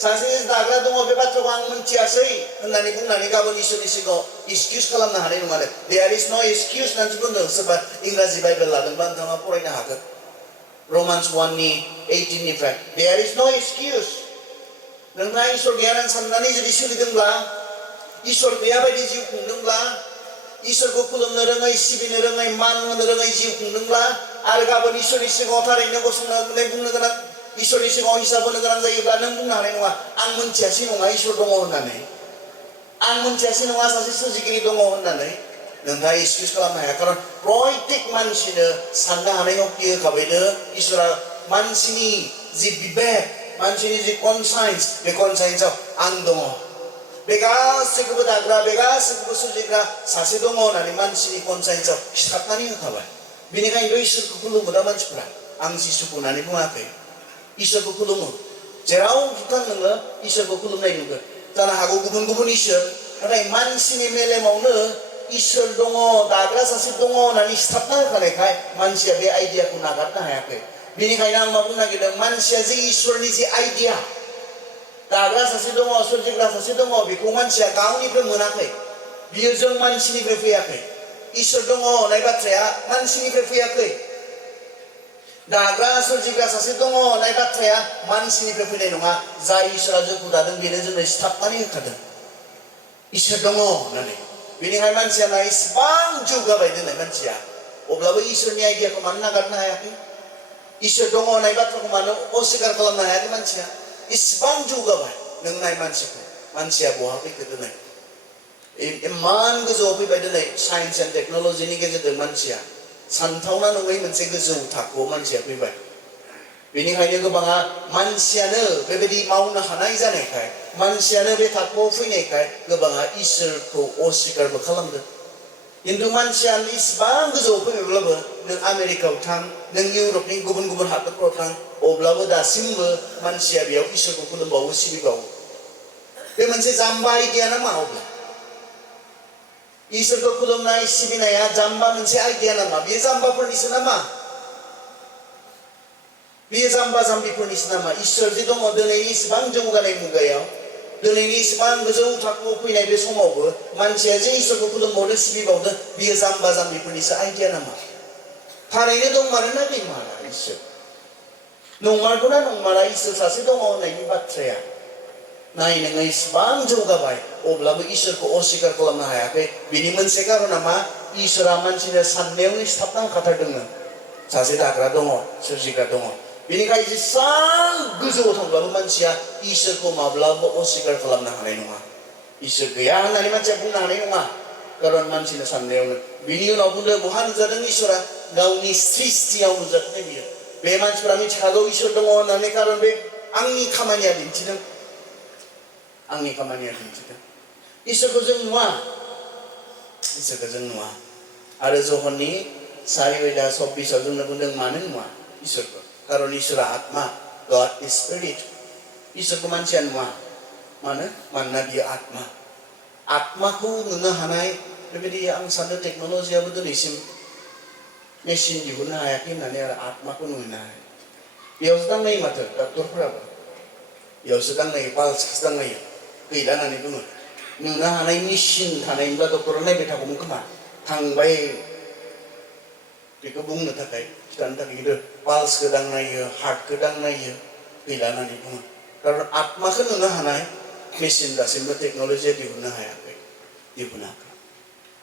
सासे दाग्रा दङ बे बाथ्राखौ आं मिथियासै होननानै बुंनानै गाबोन इसोरनि सिगाङाव एक्सकिउज खालामनो हानाय नङा आरो देयर इज नो एक्सकिउज होननानै बुंदों सोरबा इंराजि बाइबेल लादोंबा नोंथाङा फरायनो हागोन रमान्स 1:18 देयर इज नो एक्सकिउज नोंथाङा इसोर गैया होननानै साननानै जुदि सोलिदोंब्ला इसोर गैया बायदि जिउ खुंदोंब्ला इसोरखौ खुलुमनो रोङै सिबिनो रोङै मान होनो रोङै जिउ खुंदोंब्ला आरो गाबोन इसोरनि सिगाङाव थारैनो गसंनानै बुंनो गोनां इसोरनि सिगाङाव हिसाब होनो गोनां जायोब्ला नों बुंनो हानाय नङा आं मिथियासै नङा इसोर दङ होननानै आं मिथियासै नङा सासे सोरजिगिरि दङ होननानै नोंथाङा एक्सकिउस खालामनो हाया खारन प्रयतेक मानसिनो साननो हानाय सक्ति होखाबायनो इसोरा मानसिनि जि बिबेक मानसिनि जि कनसाइन्स बे कनसाइन्सआव आं दङ बे गासैखौबो दाग्रा बे गासैखौबो सोरजिग्रा सासे दङ होननानै मानसिनि कनसाइन्सआव सिथाबनानै होखाबाय बेनिखायनो इसोरखौ खुलुमो दा मानसिफ्रा आं जिसुखौ होननानै बुङाखै इसोरखौ खुलुमो जेरावखि थां नोङो इसोरखौ खुलुमनाय नुगोन जानो हागौ गुबुन गुबुन इसोर नाथाय मानसिनि मेलेमावनो इसोर दङ दाग्रा सासे दङ होननानै सिथाबना होखानायखाय मानसिया बे आइडियाखौ नागारनो हायाखै बेनिखायनो आं मा बुंनो नागिरदों मानसिया जे इसोरनि जे आइडिया दाग्रा सासे दङ सोरजिग्रा सासे दङ बेखौ मानसिया गावनिफ्राय मोनाखै बियो जों मानसिनिफ्राय फैयाखै इसोर दङ होननाय बाथ्राया मानसिनिफ्राय फैयाखै दाग्रा सोरजिग्रा सासे दङ होननाय बाथ्राया मानसिनिफ्राय फैनाय नङा जाय इसोरा जोंखौ दादों बेनो जोंनो सिथाबनानै होखादों इसोर दङ होननानै बेनिखायनो मानसिया ना इसेबां जौगाबाय दोननाय मानसिया अब्लाबो इसोरनि आइडियाखौ मानो नागारनो हायाखै इसोर दङ होननाय बाथ्राखौ मानो अस्वीकार खालामनो हायाखै मानसिया इसेबां जौगाबाय नों नाय मानसिखौ मानसिया बहा फैखो दिनै इमान गोजौआव फैबाय दिनै साइन्स एन्ड टेक्न'लजिनि गेजेरजों मानसिया सानथावना नङै मोनसे गोजौ थाखोआव मानसिया फैबाय बेनिखायनो गोबाङा मानसियानो बेबायदि मावनो हानाय जानायखाय मानसियानो बे थाखोआव फैनायखाय गोबाङा इसोरखौ अस्वीकारबो खालामदों खिन्थु मानसिया इसेबां गोजौआव फैबायब्लाबो नों आमेरिकायाव थां नों इउरपनि गुबुन गुबुन हादरफ्राव थां अब्लाबो दासिमबो मानसिया बेयाव इसोरखौ खुलुमबावो सिबिबावो बे मोनसे जाम्बा आइडिया ना मा अब्ला इसोरखौ खुलुमनाय सिबिनाया जाम्बा मोनसे आइडिया नामा बेयो जाम्बाफोरनिसो नामा बेयो जाम्बा जाम्बिफोरनिसो नामा इसोर जे दङ दिनैनि इसेबां जौगानाय मुगायाव दिनैनि इसेबां गोजौ थाखोआव फैनाय बे समावबो मानसिया जे इसोरखौ खुलुमबावदों सिबिबावदों बेयो जाम्बा जाम्बिफोरनिसो आइडिया नामा थारैनो दंमारोना गैमारा इसोर नंमारगौना नंमारा इसोर सासे दङ होननायनि बाथ्राया नाय नोङो इसेबां जौगाबाय अब्लाबो इसोरखौ अस्वीकार खालामनो हायाखै बिनि मोनसे कारना मा इसोरा मानसिनो साननायावनो सिथाबना होखाथारदोंमोन सासे दाग्रा दङ सोरजिग्रा दङ बेनिखायनो जेसेबां गोजौआव थांब्लाबो मानसिया इसोरखौ माब्लाबा अस्वीकार खालामनो हानाय नङा इसोर गैया होननानै मानसिया बुंनो हानाय नङा कारन मानसिनो साननायावनो बिनि उनाव बुंदों बहा नुजादों इसोरा गावनि सृष्टियाव नुजादों बियो बे मानसिफोरा मिथिखागौ इसोर दङ होननानै कारन बे आंनि खामानिया दिन्थिदों इसोरखौ जों नुवा आरो जहननि 4:26 जोंनो बुंदों मानो नुवा इसोरखौ कारन इसोरा आत्मा गॉड इज स्पिरिट इसोरखौ मानसिया नुवा मानोना बियो आत्माखौ नुनो हानाय बेबायदि आं सानो टेक्न'लजियाबो दिनैसिम मेसिन दिहुननो हायाखै होननानै आरो आत्माखौ नुनो हाया बेयावसो दांनायो माथो डक्टरफोराबो बेयावसो दांनायो पाल्सखौसो दांनायो गैला होननानै बुङो नुनो हानाय मेसिन थानायब्ला डक्टरा नायबाय थागौमोन खोमा थांबाय बेखौ बुंनो थाखाय खिथानो थाखाय खिन्थु पाल्सखौ दांनायो हार्टखौ दांनायो गैला होननानै बुङो कारन आत्माखौ नुनो हानाय मेसिन दासिमबो टेक्न'लजिया दिहुननो हायाखै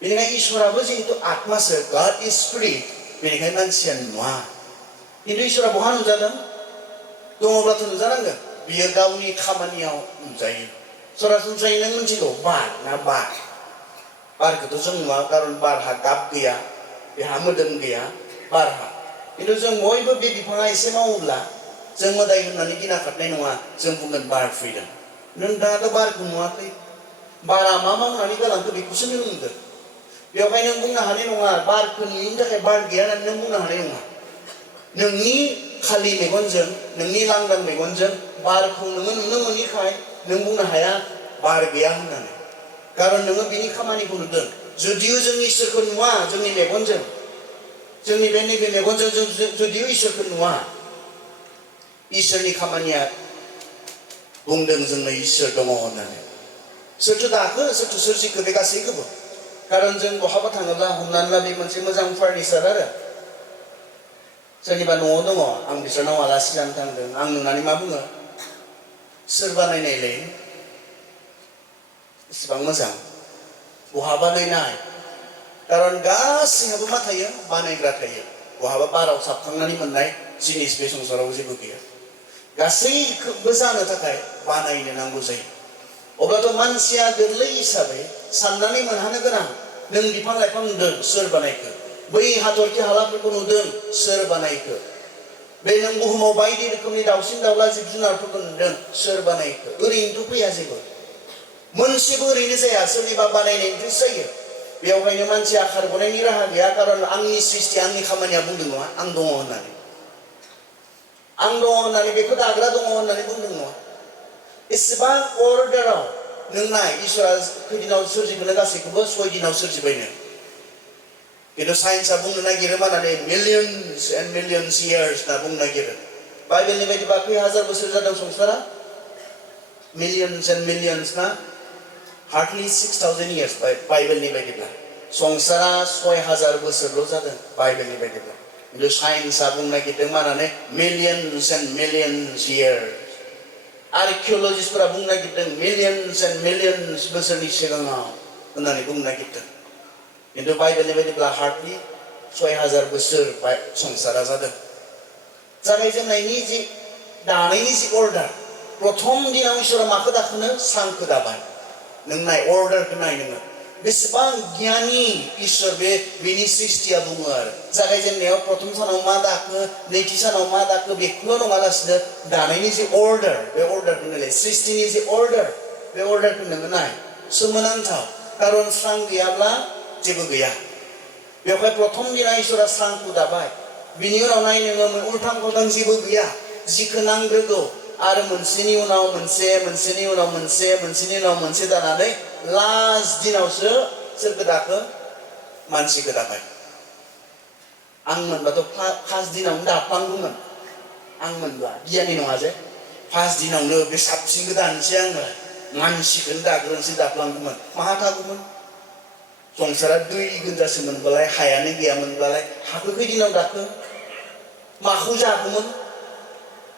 बेनिखायनो इसोराबो जिहेतु आत्मासो गॉड इज स्पिरिट बेनिखायनो मानसिया नुवा खिन्थु इसोरा बहा नुजादों दङब्लाथ' नुजानांगोन बियो गावनि खामानियाव नुजायो सरासनस्रायै नों मिथिगौ बारखौथ' जों नुवा कारन बारहा गाब गैया बेहा मोदोम गैया बारहा खिन्थु जों बयबो बे बिफाङा एसे मावोब्ला जों मोदाय होननानै गिना खारनाय नङा जों बुंगोन बार फैदों नों दाथ' बारखौ नुवाखै बारा मा मावनानै गालांखो बेखौसो नों नुदों बेवहाय नों बुंनो हानाय नङा बारखौ नुयिनि थाखाय बार गैया होननानै नों बुंनो हानाय नङा नोंनि खालि मेगनजों नोंनि लांदां मेगनजों बारखौ नोङो नुनो मोनैखाय नों बुंनो हाया बार गैया होननानै कारन नोङो बिनि खामानिखौ नुदों जुदियो जों इसोरखौ नुवा जोंनि मेगनजों जोंनि बे नैबे मेगनजों जों जुदियो इसोरखौ नुवा इसोरनि खामानिया बुंदों जोंनो इसोर दङ होननानै सोरथो दाखो सोरथो सोरजिखो बे गासैखौबो कारन जों बहाबा थाङोब्ला हमनानै ला बे मोनसे मोजां फार्निचार आरो सोरनिबा न'आव दङ आं बिसोरनाव आलासि जानो थांदों आं नुनानै मा बुङो सोर बानायनायलै इसिबां मोजां बहाबा नायनाय कारन गासैहाबो मा थायो बानायग्रा थायो बहाबा बाराव साबखांनानै मोननाय जिनिस बे संसाराव जेबो गैया गासैखौबो जानो थाखाय बानायनो नांगौ जायो अब्लाथ' मानसिया गोरलै हिसाबै साननानै मोनहानो गोनां नों बिफां लाइफां नुदों सोर बानायखो बै हाथरखि हालाफोरखौ नुदों सोर बानायखो बे नों बुहुमाव बायदि रोखोमनि दाउसिन दाउला जिब जुनारफोरखौ नुदों सोर बानायखो ओरैनोथ' फैया जेबो मोनसेबो ओरैनो जाया सोरनिबा बानायनायनिफ्रायसो जायो बेवहायनो मानसिया खारग'नायनि राहा गैया कारन आंनि सृष्टि आंनि खामानिया बुंदों नङा आं दङ होननानै बेखौ दाग्रा दङ होननानै बुंदों नङा एसेबां अर्डाराव नों नाय इसोरा खैदिनाव सोरजिखोनो गासैखौबो 6 दिनाव सोरजिबायनो किन्तु साइन्सआ बुंनो नागिरो माने मिलियन्स एन्ड मिलियन्स इयार्स होनना बुंनो नागिरो बाइबेलनि बायदिबा खै हाजार बोसोर जादों संसारा मिलियन्स एन्ड मिलियन्स ना हार्डलि 6000 इयार्स बाइबेलनि बायदिब्ला संसारा 6000 बोसोरल' जादों बाइबेलनि बायदिब्ला किन्तु साइन्सआ बुंनो नागिरदों माने मिलियन्स एन्ड मिलियन्स इयार्स आर्किअलजिस्टफोरा बुंनो नागिरदों मिलियन्स एन्ड मिलियन्स बोसोरनि सिगाङाव होननानै बुंनो नागिरदों किन्तु बाइबेलनि बायदिब्ला हार्डलि 6000 बोसोर संसारा जादों जागायजेननायनि जि दानायनि जि अर्डार प्रथम दिनाव इसोरा माखौ दाखोनो सांखौ दाबाय नों नाय अर्डारखौ नाय नोङो बेसेबां गियानि इसोर बेनि सृष्टिया बुङो आरो जागायजेननायाव प्रथम सानाव मा दाखो नैथि सानाव मा दाखो बेखौल' नङालासिनो दानायनि जि अर्डार बे अर्डारखौ नायलाय सृष्टिनि जि अर्डार बे अर्डारखौ नोङो नाय सोमोनांथाव कारन स्रां गैयाब्ला जेबो गैया बेवहाय प्रथम दिना इसोरा स्रांखौ दाबाय बिनि उनाव नाय नोङो उल्थां फाल्थां जेबो गैया जिखौ नांग्रोगौ आरो मोनसेनि उनाव मोनसे मोनसेनि उनाव मोनसे मोनसेनि उनाव मोनसे दानानै लास्ट दिनावसो सोरखौ दाखो मानसिखौ दाबाय आं मोनबाथ' फार्स्ट दिनावनो दाफ्लांगौमोन आं मोनब्ला गियानि नङा जे फार्स्ट दिनावनो बे साबसिनखौ दानोसै आङो मानसिखौनो दाग्रोनोसै दाफ्लांगौमोन माहा थागौमोन संसारा दै गोजासो मोनबालाय हायानो गैयामोनब्लालाय हाखौ खैदिनाव दाखो माखौ जागौमोन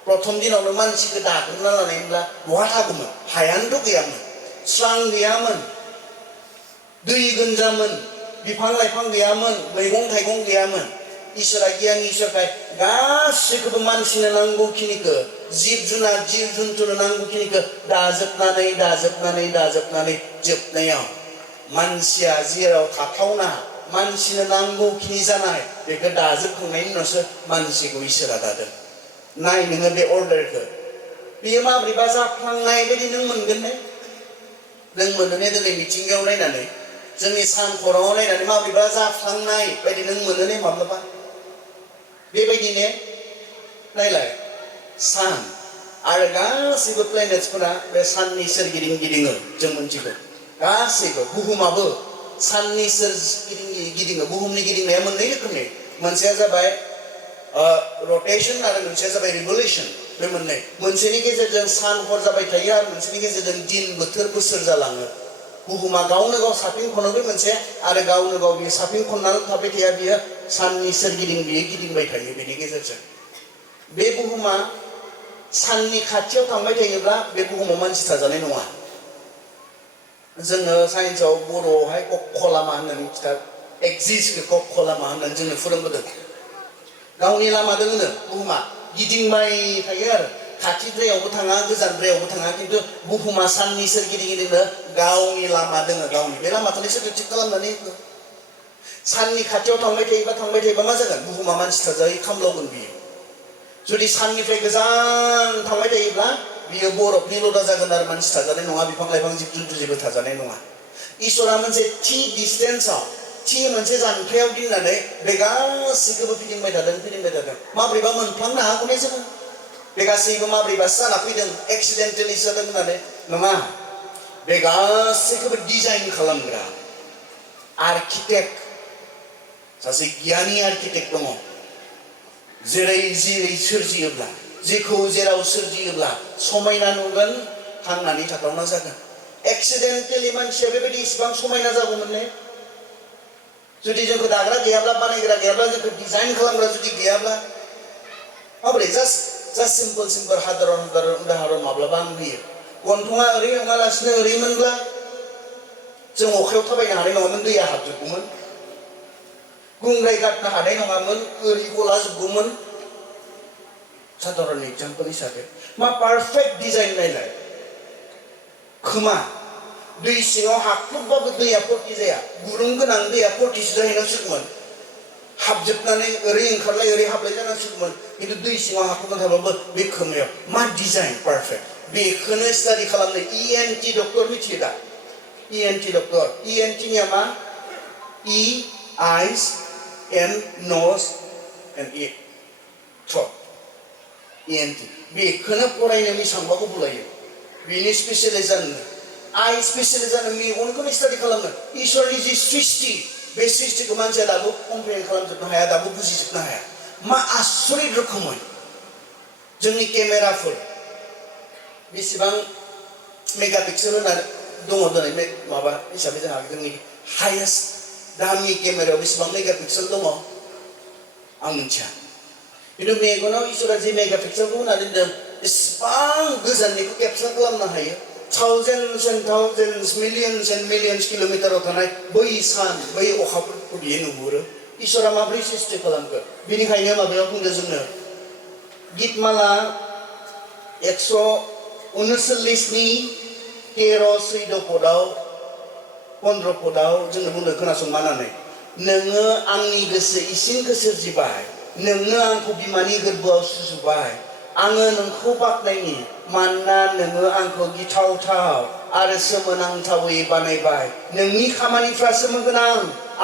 प्रथम दिनावनो मानसिखौ दाग्रोना लानायब्ला बहा थागौमोन हायानोथ' गैयामोन स्रां गैयामोन दै गोजामोन बिफां लाइफां गैयामोन मैगं थाइगं गैयामोन इसोरा गियानि इसोरखाय गासैखौबो मानसिनो नांगौखिनिखौ जिब जुनार जिब जुन्थुनो नांगौखिनिखौ दाजोबनानै जोबनायाव मानसिया जेराव थाथावना मानसिनो नांगौखिनि जानाय बेखौ दाजोबखांनायनि उनावसो मानसिखौ इसोरा दादों नाय नोङो बे अर्डारखौ बेयो माब्रैबा जाफ्लांनाय बायदि नों मोनगोन ने नों मोनो ने दिनै मिथिंगायाव नायनानै जोंनि सान खौराङाव नायनानै माब्रैबा जाफ्लांनाय बायदि नों मोनो ने माब्लाबा बेबायदिनो नायलाय सान आरो गासैबो प्लेनेट्सफोरा बे साननि सोरगिदिं गिदिङो जों मिथिगौ गासैबो बुहुमाबो साननि सोरगिदिं गिदिङो बुहुमनि गिदिंनाया मोननै रोखोमनि मोनसेया जाबाय रटेशन आरो मोनसेया जाबाय रिभलिउशन बे मोननै मोनसेनि गेजेरजों सान हर जाबाय थायो आरो मोनसेनि गेजेरजों दिन बोथोर बोसोर जालाङो बुहुमा गावनो गाव साफिन खनो बे मोनसे आरो गावनो गाव बियो साफिन खननानै थाबाय थाया बियो साननि सोरगिदिं बियो गिदिंबाय थायो बेनि गेजेरजों बे बुहुमा साननि खाथियाव थांबाय थायोब्ला बे बुहुमाव मानसि थाजानाय नङा जोङो साइन्सआव बर'आवहाय कक्ष लामा होननानै खिथाब एक्सिस्टखौ कक्ष लामा होननानै जोंनो फोरोंबोदों गावनि लामा दोङो बुहुमा गिदिंबाय थायो आरो खाथिद्रायावबो थाङा गोजानद्रायावबो थाङा किन्तु बुहुमा साननि सोरगिदिं गावनि लामा दोङो गावनि बे लामाखौनो सोरथो थिग खालामनानै होखो साननि खाथियाव थांबाय थायोबा मा जागोन बुहुमा मानसि थाजायै खामलावगोन बियो जुदि साननिफ्राय गोजान थांबाय थायोब्ला बियो बरफनि लदा जागोन आरो मानसि थाजानाय नङा बिफां लाइफां जिब जुन्थु जेबो थाजानाय नङा इसोरा मोनसे थि डिस्टेन्सआव थि मोनसे जानथायाव दोननानै बे गासैखौबो फिदिंबाय थादों माब्रैबा मोनफ्लांनो हागौ ने जोङो बे गासैबो माब्रैबासो जाना फैदों एक्सिडेन्टेलि जादों होननानै नङा बे गासैखौबो डिजाइन खालामग्रा आर्किटेक्ट सासे गियानि आर्किटेक्ट दङ जेरै सोरजियोब्ला जेखौ जेराव सोरजियोब्ला समायना नुगोन थांनानै थाथावना जागोन एक्सिडेन्टेलि मानसिया बेबायदि इसेबां समायना जागौमोन ने जुदि जोंखौ दाग्रा गैयाब्ला बानायग्रा गैयाब्ला जोंखौ डिजाइन खालामग्रा जुदि गैयाब्ला माबोरै जास्ट सिम्पोल हादारन उदाहरन माब्लाबा आं होयो गन्थङा ओरै नङालासिनो ओरैमोनब्ला जों अखायाव थाबायनो हानाय नङामोन दैया हाबजोबगौमोन गुंग्राय गारनो हानाय नङामोन ओरै गलाजोबगौमोन साधारन एग्जाम्पल हिसाबै मा पारफेक्ट डिजाइन नायलाय खोमा दै सिङाव हाख्लुबबाबो दैया फर्टि जाया गुरुं गोनां दैया 40सो जाहैनांसिगौमोन हाबजोबनानै ओरै ओंखारलाय ओरै हाबलाय जानांसिगौमोन खिन्थु दै सिङाव हाबखुबना थाबाबो बे खोमायाव मा डिजाइन पारफेक्ट बेखौनो स्टाडि खालामनो ENT डक्टर मिथियो दा ENT डक्टर ENT निया मा E eyes and nose and ear throat ENT बेखौनो फरायनो बेसेबांबा बुलायो बेनि स्पेसियेलाइज जानो आइ स्पेसियेलाइज जानो मेगनखौनो स्टाडि खालामनो इसोरनि जि सृष्टि बे सृष्टिखौ मानसिया दाबो कमप्लेन खालामजोबनो हाया दाबो बुजिजोबनो हाया मा आसरित रोखोमै जोंनि केमेराफोर बेसेबां मेगापिक्सेल होननानै दङ दिनै माबा हिसाबै जोंहा जोंनि हाइएस्ट दामि केमेरायाव बेसेबां मेगापिक्सेल दङ आं मिथिया खिन्थु मेगनाव इसोरा जि मेगापिक्सेलखौ होनानै दोनदों इसेबां गोजाननिखौ केपचार खालामनो हायो thousands and thousands millions and millions किल'मिटाराव थानाय बै सान बै अखाफोरखौ बियो नुहुरो इसोरा माब्रै सृष्टि खालामखो बेनिखायनो माबायाव बुंदों जोंनो गितमाला 139 नि 13 पदाव 15 पदाव जोंनो बुंदों खोनासं मानानै नोङो आंनि गोसो इसिंखौ सोरजिबाय नोंनो आंखौ बिमानि गोरबोआव सुजुबाय आङो नोंखौ बाख्नायनि मानोना नोङो आंखौ गिथावथाव आरो सोमोनांथावै बानायबाय नोंनि खामानिफ्रा सोमोगोनां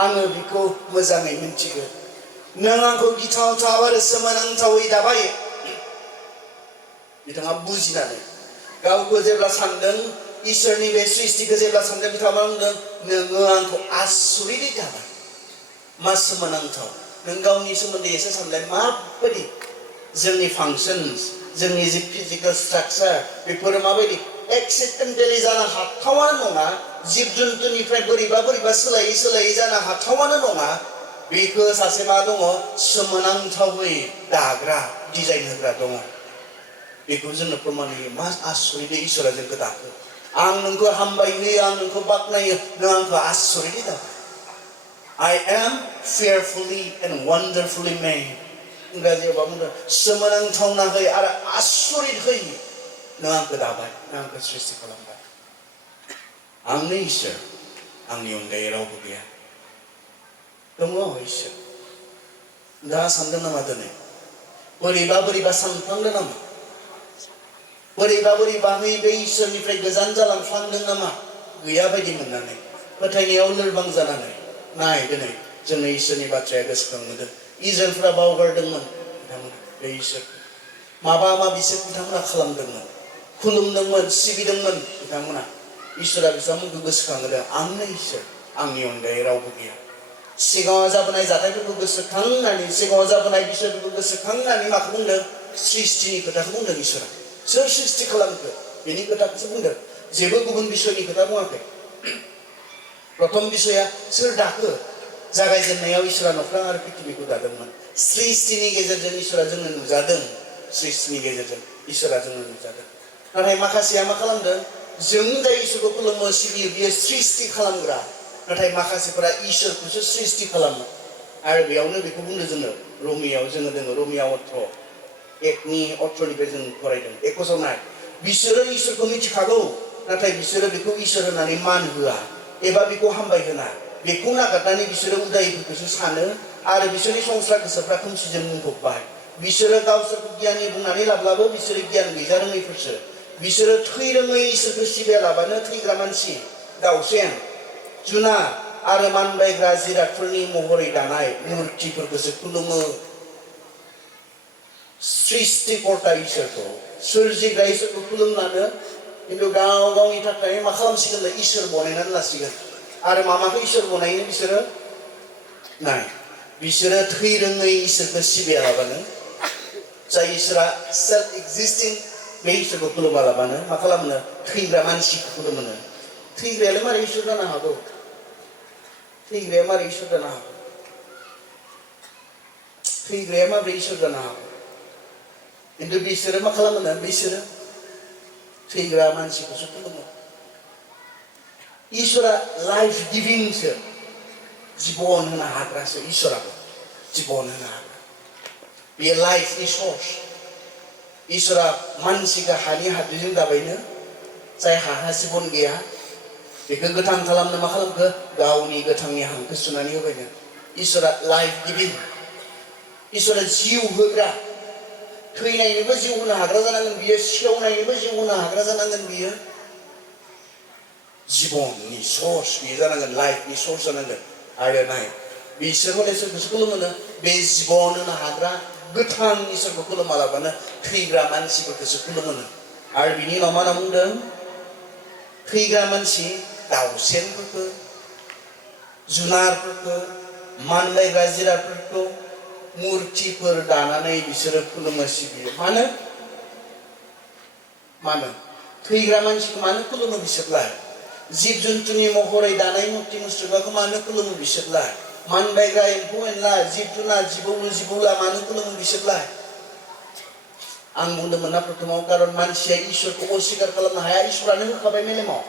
आङो बेखौ मोजाङै मिन्थिगौ नों आंखौ गिथावथाव आरो सोमोनांथावै दाबाय बिथाङा बुजिनानै गावखौ जेब्ला सानदों इसोरनि बे सृष्टिखौ जेब्ला सानदों बिथाङा मा बुंदों नोङो आंखौ आसरितै दाबाय मा सोमोनांथाव नों गावनि सोमोन्दै एसे सानलाय माबायदि जोंनि फांसन्स जोंनि जि फिजिकेल स्ट्राक्चार बेफोरो माबायदि एक्सिडेन्टेलि जानो हाथावानो नङा जिब जुन्थुनिफ्राय बोरैबा सोलायै सोलायै जानो हाथावानो नङा बेखौ सासे मा दङ सोमोनांथावै दाग्रा डिजाइन होग्रा दङ बेखौ जोंनो प्रमाण होयो मा आसरितै इसोरा जोंखौ दाखो आं नोंखौ हामबाय होयो आं नोंखौ बाख्नायो नों आंखौ आसरितै दाबाय I am fearfully and wonderfully made इंराजियाव मा बुंदों सोमोनांथावनाहै आरो आसरितहै नों आंखौ दाबाय नों आंखौ सृष्टि खालामबाय आंनो इसोर आंनि अनगायै रावबो गैया दङ इसोर दा सानदों नामा दिनै बोरैबा सानफ्लांदों नामा बोरैबा बे इसोरनिफ्राय गोजान जालांफ्लांदों नामा गैया बायदि मोननानै फोथायनायाव लोरबां जानानै नाय दिनै जोंनो इसोरनि बाथ्राया गोसोखांहोदों इजराइलफोरा बावगारदोंमोन बिथांमोना बे इसोर माबा बिसोर बिथांमोना खालामदोंमोन खुलुमदोंमोन सिबिदोंमोन बिथांमोना इसोरा बिथांमोनखौ गोसोखांहोदों आंनो इसोर आंनि अनगायै रावबो गैया सिगाङाव जाबोनाय जाथायफोरखौ गोसोखांनानै सिगाङाव जाबोनाय बिसोरफोरखौ गोसोखांनानै माखौ बुंदों सृष्टिनि खोथाखौ बुंदों इसोरा सोर सृष्टि खालामखो बेनि खोथाखौसो बुंदों जेबो गुबुन बिसयनि खोथा बुङाखै प्रथम बिसया सोर दाखो जागायजेननायाव इसोरा नख्रां आरो पृथ्वीखौ दादोंमोन सृष्टिनि गेजेरजों इसोरा जोंनो नुजादों सृष्टिनि गेजेरजों इसोरा जोंनो नुजादों नाथाय माखासेया मा खालामदों जों जाय इसोरखौ खुलुमो सिबियो बियो सृष्टि खालामग्रा नाथाय माखासेफोरा इसोरखौसो सृष्टि खालामो आरो बेयावनो बेखौ बुंदों जोङो रमियाव जोङो दङ रमियाव 1:18 जों फरायदों 21 नाय बिसोरो इसोरखौ मिथिखागौ नाथाय बिसोरो बेखौ इसोर होननानै मान होआ एबा बेखौ हामबाय होना बेखौ नागारनानै बिसोरो उदायिफोरखौसो सानो आरो बिसोरनि संसार गोसोफ्रा खोमसिजों बुंफबबाय बिसोरो गावसोरखौ गियानि बुंनानै लाब्लाबो बिसोरो गियान गैजारोङैफोरसो बिसोरो थैरोङै इसोरखौ सिबियालाबानो थैग्रा मानसि दावसेन जुनार आरो मानबायग्रा जिरादफोरनि महरै दानाय मुर्तिफोरखौसो खुलुमो सृष्टिकर्ता इसोरखौ सोरजिग्रा इसोरखौ खुलुमनानै खिन्थु गावनि थाखाय मा खालामसिगोन इसोर बनायनानै लासिगोन आरो माखौ इसोर बनायो बिसोरो नाय बिसोरो थैरोङै इसोरखौ सिबियालाबानो जाय इसोरा सेल्फ एक्जिस्टिं बे इसोरखौ खुलुमालाबानो मा खालामनो थैग्रा मानसिखौ खुलुमो थैग्रायालाय मारै इसोर जानो हागौ थैग्राया मारै इसोर जानो हागौ थैग्राया माब्रै इसोर जानो हागौ खिन्थु बिसोरो मा खालामो बिसोरो थैग्रा मानसिखौसो खुलुमो इसोरा लाइफ गिभिंसो जिबन होनो हाग्रासो इसोराबो जिबन होनो हाग्रा बेयो लाइफनि सर्स इसोरा मानसिखौ हानि हाद्रिजों दाबायनो जाय हाहा जिबन गैया बेखौ गोथां खालामनो मा खालामखो गावनि गोथांनि हांखो सुनानै होबायनो इसोरा लाइफ गिभिं इसोरा जिउ होग्रा थैनायनोबो जिउ होनो हाग्रा जानांगोन बियो सेवनायनोबो जिउ होनो हाग्रा जानांगोन बियो जिबननि सर्स बियो जानांगोन लाइफनि सर्स जानांगोन आरो नाय बिसोर हले सोरखौसो खुलुमोनो बे जिबन होनो हाग्रा गोथां इसोरखौ खुलुमालाबानो थैग्रा मानसिफोरखौसो खुलुमोनो आरो बिनि उनाव मा होनना बुंदों थैग्रा मानसि दाउसेनफोरखौ जुनारफोरखौ मानबायग्रा जिरादफोरखौ मुर्तिफोर दानानै बिसोरो खुलुमो सिबियो मानो थैग्रा मानसिखौ मानो खुलुमो बिसोरलाय जिब जुन्थुनि महरै दानाय मुर्ति मुसुखाखौ मानो खुलुमो बिसोरलाय मानबायग्रा एम्फौ एनला जिब जुनार जिबौला मानो खुलुमो बिसोरलाय आं बुंदोंमोन ना प्रथमाव कारन मानसिया इसोरखौ अस्वीकार खालामनो हाया इसोरानो होखाबाय मेलेमाव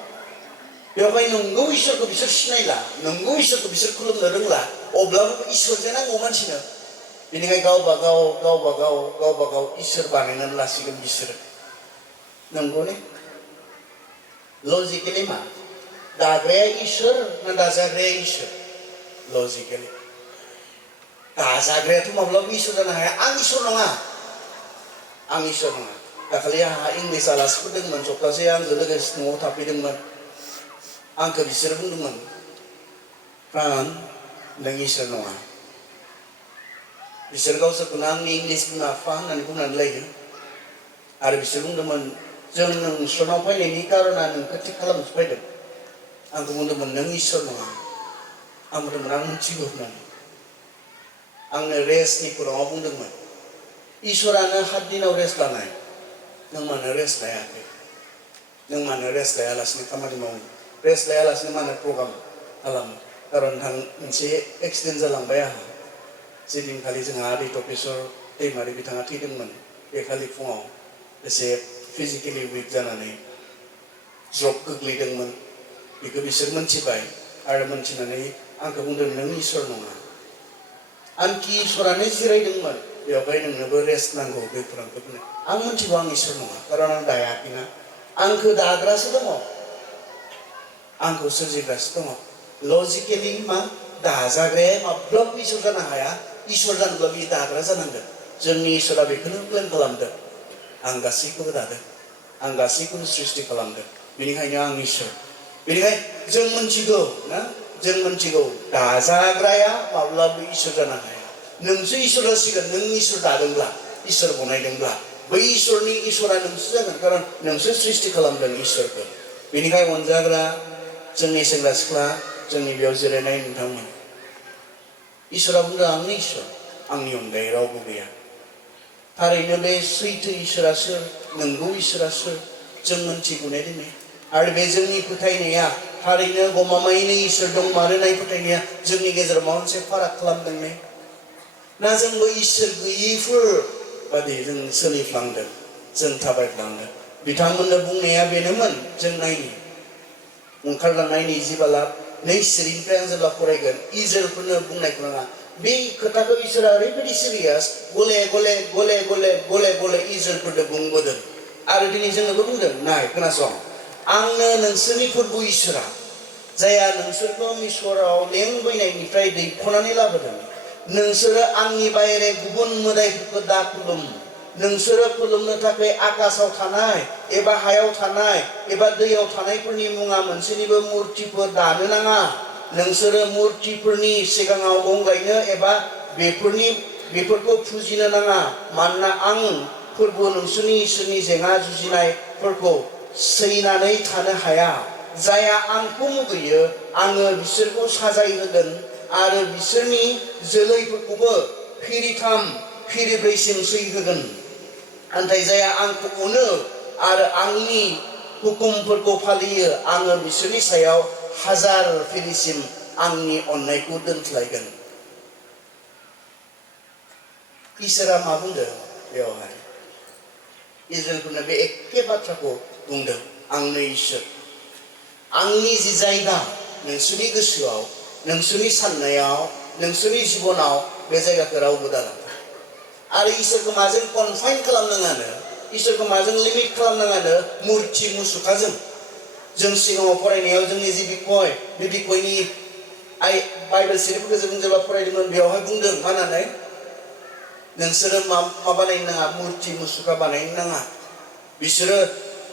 बेवहाय नंगौ इसोरखौ बिसोर सिनायला नंगौ इसोरखौ बिसोर खुलुमनो रोंला अब्लाबो इसोरजों नांगौ मानसिनो बेनिखायनो गावबा गाव इसोर बानायनानै लासिगोन बिसोरो नंगौ ने लजिकेलि मा दाग्राया इसोर ना दाजाग्राया इसोर लजिकेलि दाजाग्रायाथ' माब्लाबा इसोर जानो हाया आं इसोर नङा दाखालि आंहा इंलिस आलासिफोर दंमोन सप्तासे आंजों लोगोसे न'आव थाफैदोंमोन आंखौ बिसोर बुंदोंमोन फ्रान नों इसोर नङा बिसोर गावसोरखौनो आंनि इंलिस बिमा बिफा होननानै बुंनानै लायो आरो बिसोर बुंदोंमोन जों नोंसोरनाव फैनायनि कारना नोंखौ थिग खालामनोसो फैदों आंखौ बुंदोंमोन नों इसोर नङा आं बुंदोंमोन आं मिथिगौ होननानै आंनो रेस्टनि खौराङाव बुंदोंमोन इसोरानो 7 दिनाव रेस्ट लानाय नों मानो रेस्ट लायाखै नों मानो रेस्ट लायालासिनो खामानि मावो रेस्ट लायालासिनो मानो प्रग्राम खालामो कारन मोनसे एक्सिडेन्ट जालांबाय आंहा जेदिनखालि जोंहा आदै तपेश्वर दैमारि बिथाङा थैदोंमोन बे खालि फुङाव एसे फिजिकेलि उइक जानानै जब गोग्लैदोंमोन बेखौ बिसोर मोनथिबाय आरो मोनथिनानै आंखौ बुंदों नों इसोर नङा आंखि इसोरानो जिरायदोंमोन बेवहाय नोंनोबो रेस्ट नांगौ बे खौरांखौ बुंनो आं मोनथिगौ आं इसोर नङा कारन आं दायाखैना आंखौ दाग्रासो दङ आंखौ सोरजिग्रासो दङ लजिकेलि मा दाजाग्राया माब्लाबा इसोर जानो हाया इसोर जानोब्ला बे दाग्रा जानांगोन जोंनि इसोरा बेखौनो प्लेन खालामदों आं गासैखौबो दादों आं गासैखौबो सृष्टि खालामदों बेनिखायनो आं इसोर बेनिखायनो जों मोनथिगौ दाजाग्राया माब्लाबा इसोर जानो हाया नोंसो इसोर जासिगोन नों इसोर दादोंब्ला इसोर बनायदोंब्ला बै इसोरा नोंसो जागोन कारन नोंसो सृष्टि खालामदों इसोरखौ बेनिखायनो अनजाग्रा जोंनि सेंग्रा सिख्ला जोंनि बेयाव जिरायनाय नोंथांमोन इसोरा बुंदों आंनि इसोर आंनि अनगायै रावबो गैया थारैनो बे सैथो इसोरा सोर नंगौ इसोरा सोर जों मोनथिगौ ने दिनै आरो बे जोंनि फोथायनाया थारैनो गमामायैनो इसोर दं मानोना फोथायनाया जोंनि गेजेराव माबा मोनसे फाराग खालामदों ने ना जोंबो इसोर गैयैफोर बादि जों सोलिफ्लांदों जों थाबायफ्लांदों बिथांमोननो बुंनाया बेनोमोन जों नायनि ओंखारलांनाय 20 नै सिरिनिफ्राय आं जेब्ला फरायगोन इजराइलफोरनो बुंनाय खोनाङा बे खोथाखौ इसोरा ओरैबायदि सिरियास गले इजराइलफोरनो बुंबोदों आरो दिनै जोंनोबो बुंदों नाय खोनासं आंनो नोंसोरनि फोरबो इसोरा जाया नोंसोरखौ मिसराव लेंबोनायनिफ्राय दैख'नानै लाबोदों नोंसोरो आंनि बाहेरे गुबुन मोदायफोरखौ दा खुलुम नोंसोरो खुलुमनो थाखाय आकाशाव थानाय एबा हायाव थानाय एबा दैयाव थानायफोरनि मुङा मोनसेनिबो मुर्तिफोर दानो नाङा नोंसोरो मुर्तिफोरनि सिगाङाव गंग्लायनो एबा बेफोरखौ फुजिनो नाङा मानोना आं फोरबो नोंसोरनि इसोरनि जेंना जुजिनायफोरखौ सैनानै थानो हाया जाया आंखौ मुगैयो आङो बिसोरखौ साजाय होगोन आरो बिसोरनि जोलैफोरखौबो फिरिथाम फिरिब्रैसिम सैहोगोन नाथाय जाया आंखौ अनो आरो आंनि हुकुमफोरखौ फालियो आङो बिसोरनि सायाव 1000 फिरिसिम आंनि अननायखौ दोनस्लायगोन इसोरा मा बुंदों बेवहाय इजराइलफोरनो बे एखे बाथ्राखौ बुंदों आंनो इसोर आंनि जि जायगा नोंसोरनि गोसोआव नोंसोरनि साननायाव नोंसोरनि जिबनाव बे जायगाखौ रावबो दाला आरो इसोरखौ माजों कनफाइन खालामनाङानो इसोरखौ माजों लिमिट खालामनाङानो मुर्ति मुसुखाजों जों सिगाङाव फरायनायाव जोंनि जि बिखय बे बिखयनि बाइबेल सिरिफोरखौ जों जेब्ला फरायदोंमोन बेयावहाय बुंदों मा होननानै नोंसोरो मा बानायनो नाङा मुर्ति मुसुखा बानायनो नाङा बिसोरो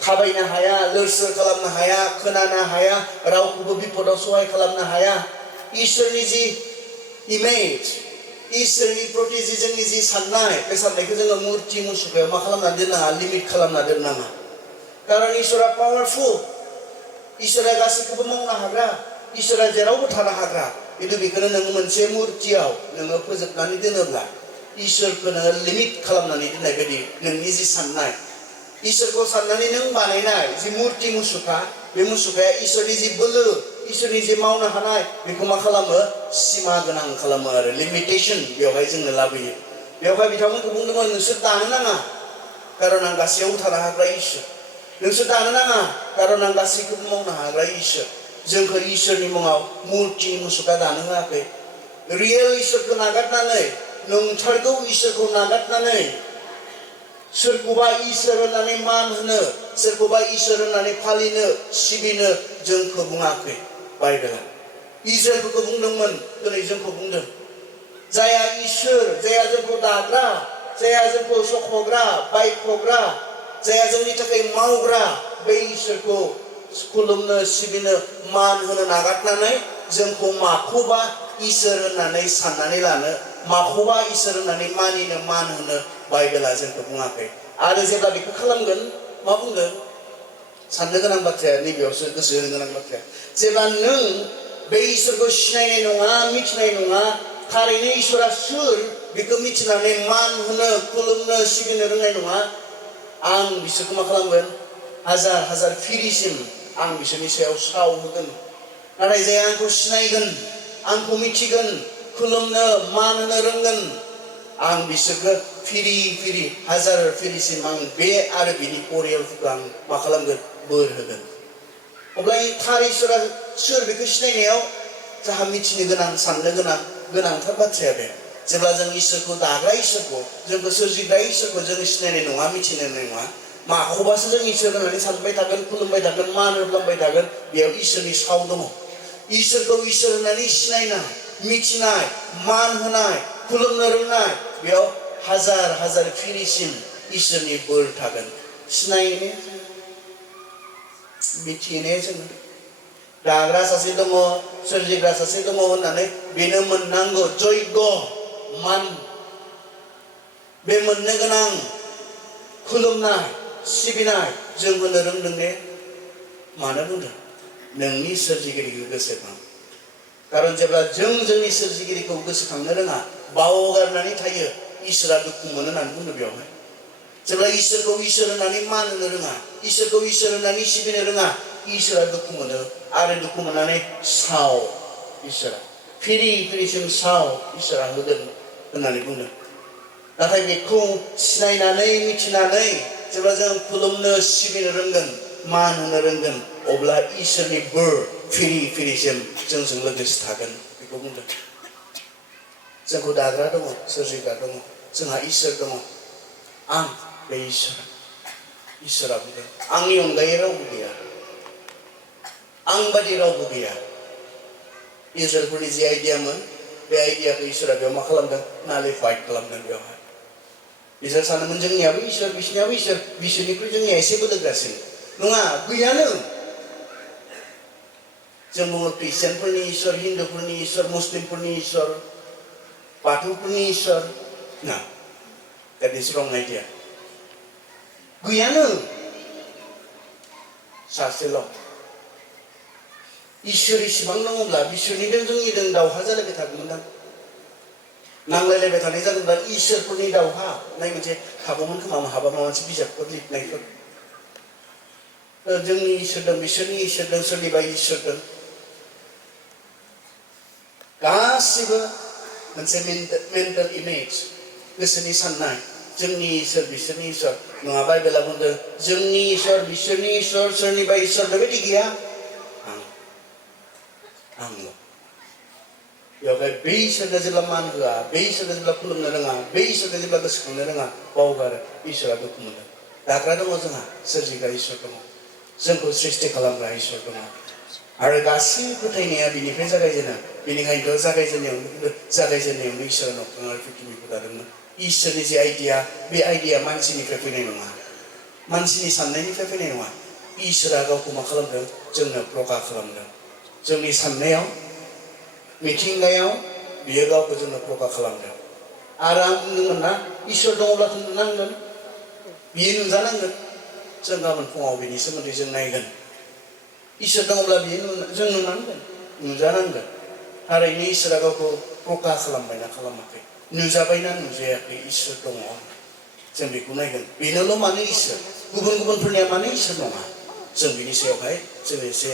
थाबायनो हाया लोरसोर खालामनो हाया खोनानो हाया रावखौबो बिपदाव सहाय खालामनो हाया इसोरनि जि इमेज इसोरनि प्रति जि जोंनि जि साननाय बे साननायखौ जोङो मुर्ति मुसुखायाव मा खालामना दोननाङा लिमिट खालामना दोननाङा कारन इसोरा पावारफुल इसोरा गासैखौबो मावनो हाग्रा इसोरा जेरावबो थानो हाग्रा खिन्थु बेखौनो नोङो मोनसे मुर्तियाव नोङो फोजोबनानै दोनोब्ला इसोरखौ नोङो लिमिट खालामनानै दोननाय बायदि नोंनि जि साननाय इसोरखौ साननानै नों बानायनाय जि मुर्ति मुसुखा बे मुसुखाया इसोरनि जि बोलो इसोरनि जि मावनो हानाय बेखौ मा खालामो सिमा गोनां खालामो आरो लिमिटेसन बेवहाय जोंनो लाबोयो बेवहाय बिथांमोनखौ बुंदोंमोन नोंसोर दानो नाङा कारन आं गासैयावबो थानो हाग्रा इसोर नोंसोर दानो नाङा कारन आं गासैखौबो मावनो हाग्रा इसोर जोंखौ इसोरनि मुङाव मुर्ति मुसुखा दानो होआखै रियेल इसोरखौ नागारनानै नंथारगौ इसोरखौ नागारनानै सोरखौबा इसोर होननानै मान होनो सोरखौबा इसोर होननानै फालिनो सिबिनो जोंखौ बुङाखै बाइबेला इजराइलफोरखौ बुंदोंमोन दिनै जोंखौ बुंदों जाया इसोर जाया जोंखौ दाग्रा जाया जोंखौ सख'ग्रा बायख'ग्रा जाया जोंनि थाखाय मावग्रा बै इसोरखौ खुलुमनो सिबिनो मान होनो नागारनानै जोंखौ माखौबा इसोर होननानै साननानै लानो माखौबा इसोर होननानै मानिनो मान होनो बाइबेला जोंखौ बुङाखै आरो जेब्ला बेखौ खालामगोन मा बुंदों साननो गोनां बाथ्राया नैबेयावसो गोसो होनो गोनां बाथ्राया जेब्ला नों बे इसोरखौ सिनायनाय नङा मिथिनाय नङा थारैनो इसोरा सोर बेखौ मिथिनानै मान होनो खुलुमनो सिबिनो रोंनाय नङा आं बिसोरखौ मा खालामगोन हाजार हाजार फिरिसिम आं बिसोरनि सायाव साव होगोन नाथाय जाय आंखौ सिनायगोन आंखौ मिथिगोन खुलुमनो मान होनो रोंगोन आं बिसोरखौ फिरि फिरि हाजार फिरिसिम आं बे आरो बिनि परियालफोरखौ आं मा खालामगोन बोर होगोन अब्ला थार इसोरा सोर बेखौ सिनायनायाव जाहा मिथिनो गोनां साननो गोनां गोनांथार बाथ्राया बे जेब्ला जों इसोरखौ दाग्रा इसोरखौ जोंखौ सोरजिग्रा इसोरखौ जों सिनायनाय नङा मिथिनाय नङा माखौबासो जों इसोर होननानै सानबाय थागोन खुलुमबाय थागोन मान होलांबाय थागोन बेयाव इसोरनि साव दङ इसोरखौ इसोर होननानै सिनायनाय मिथिनाय मान होनाय खुलुमनो रोंनाय बेयाव हाजार हाजार फिरिसिम इसोरनि बोर थागोन सिनायनो मिथिनो जोङो दाग्रा सासे दङ सोरजिग्रा सासे दङ होननानै बेनो मोननांगौ जयग मान बे मोननो गोनां खुलुमनाय सिबिनाय जों होनो रोंदों ने मानो बुंदों नोंनि सोरजिगिरिखौ गोसोखां कारन जेब्ला जों जोंनि सोरजिगिरिखौ गोसोखांनो रोङा बावगारनानै थायो इसोरा दुखु मोनो होननानै बुंदों बेवहाय जेब्ला इसोरखौ इसोर होननानै मान होनो रोङा इसोरखौ इसोर होननानै सिबिनो रोङा इसोरा दुखु मोनो आरो दुखु मोननानै साव इसोरा फिरि फिरिसिम साव इसोरा होगोन होननानै बुंदों नाथाय बेखौ सिनायनानै मिथिनानै जेब्ला जों खुलुमनो सिबिनो रोंगोन मान होनो रोंगोन अब्ला इसोरनि बोर फिरि फिरिसिम जोंजों लोगोसे थागोन बेखौ बुंदों जोंखौ दाग्रा दङ सोरजिग्रा दङ जोंहा इसोर दङ आं बे इसोरा बुंदों आंनि अनगायै रावबो गैया आं बादि रावबो गैया इजराइलफोरनि जि आइडियामोन बे आइडियाखौ इसोरा बेयाव मा खालामदों नालिफाइड खालामदों बेवहाय बिसोर सानोमोन जोंनियाबो इसोर बिसोरनियाबो इसोर बिसोरनिख्रुइ जोंनिया एसे बोलोग्रासिन नङा गैयानो जों बुङो ख्रिस्टियानफोरनि इसोर हिन्दुफोरनि इसोर मुस्लिमफोरनि इसोर बाथौफोरनि इसोर ना that is wrong idea गैयानो सासेल' इसोर इसिबां दङब्ला बिसोरनिजों जोंनिजों दावहा जालायबाय थागौमोनदां नांलायलायबाय थानाय जागोनब्ला इसोरफोरनि दावहा नाय मोनसे थागौमोन खोमा माबा मोनसे बिजाबफोर लिरनायफोर जोंनि इसोर दं बिसोरनि इसोर दं सोरनिबा इसोर दं गासिबो मोनसे मेन्टेल इमेज गोसोनि साननाय जोंनि इसोर बिसोरनि इसोर नङा बाइबेला बुंदों जोंनि इसोर बिसोरनि इसोर सोरनिबा इसोर बेबायदि गैया आंल' बेवहाय बै इसोरनो जेब्ला मान होआ बै इसोरनो जेब्ला खुलुमनो रोङा बै इसोरनो जेब्ला गोसोखांनो रोङा बावगारो इसोरा दुखु मोनो दाग्रा दङ जोंहा सोरजिग्रा इसोर दङ जोंखौ सृष्टि खालामग्रा इसोर दङ आरो गासै फोथायनाया बिनिफ्राय जागायजेनो बेनिखायनोथ' जागायजेननायावनो इसोरा नख्रां आरो पृथ्बीखौ दादोंमोन इसोरनि जे आइडिया बे आइडिया मानसिनिफ्राय फैनाय नङा मानसिनि साननायनिफ्राय फैनाय नङा इसोरा गावखौ मा खालामदों जोंनो प्रकाश खालामदों जोंनि साननायाव मिथिंगायाव बियो गावखौ जोंनो प्रकाश खालामदों आरो आं बुंदोंमोन ना इसोर दङब्लाथ' नुनांगोन बियो नुजानांगोन जों गाबोन फुङाव बिनि सोमोन्दै जों नायगोन इसोर दङब्ला बियो जों नुनांगोन नुजानांगोन थारैनो इसोरा गावखौ प्रकाश खालामबायना खालामाखै नुजाबायना नुजायाखै इसोर दङ जों बेखौ नायगोन बेनोल' मानो इसोर गुबुनफोरनिया मानो इसोर नङा जों बिनि सायावहाय जों एसे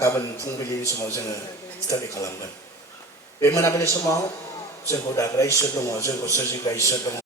गाबोन फुंबिलिनि समाव जोङो स्टाडि खालामगोन बे मोनाबिलि समाव जोंखौ दाग्रा इसोर दङ जोंखौ सोरजिग्रा इसोर दङ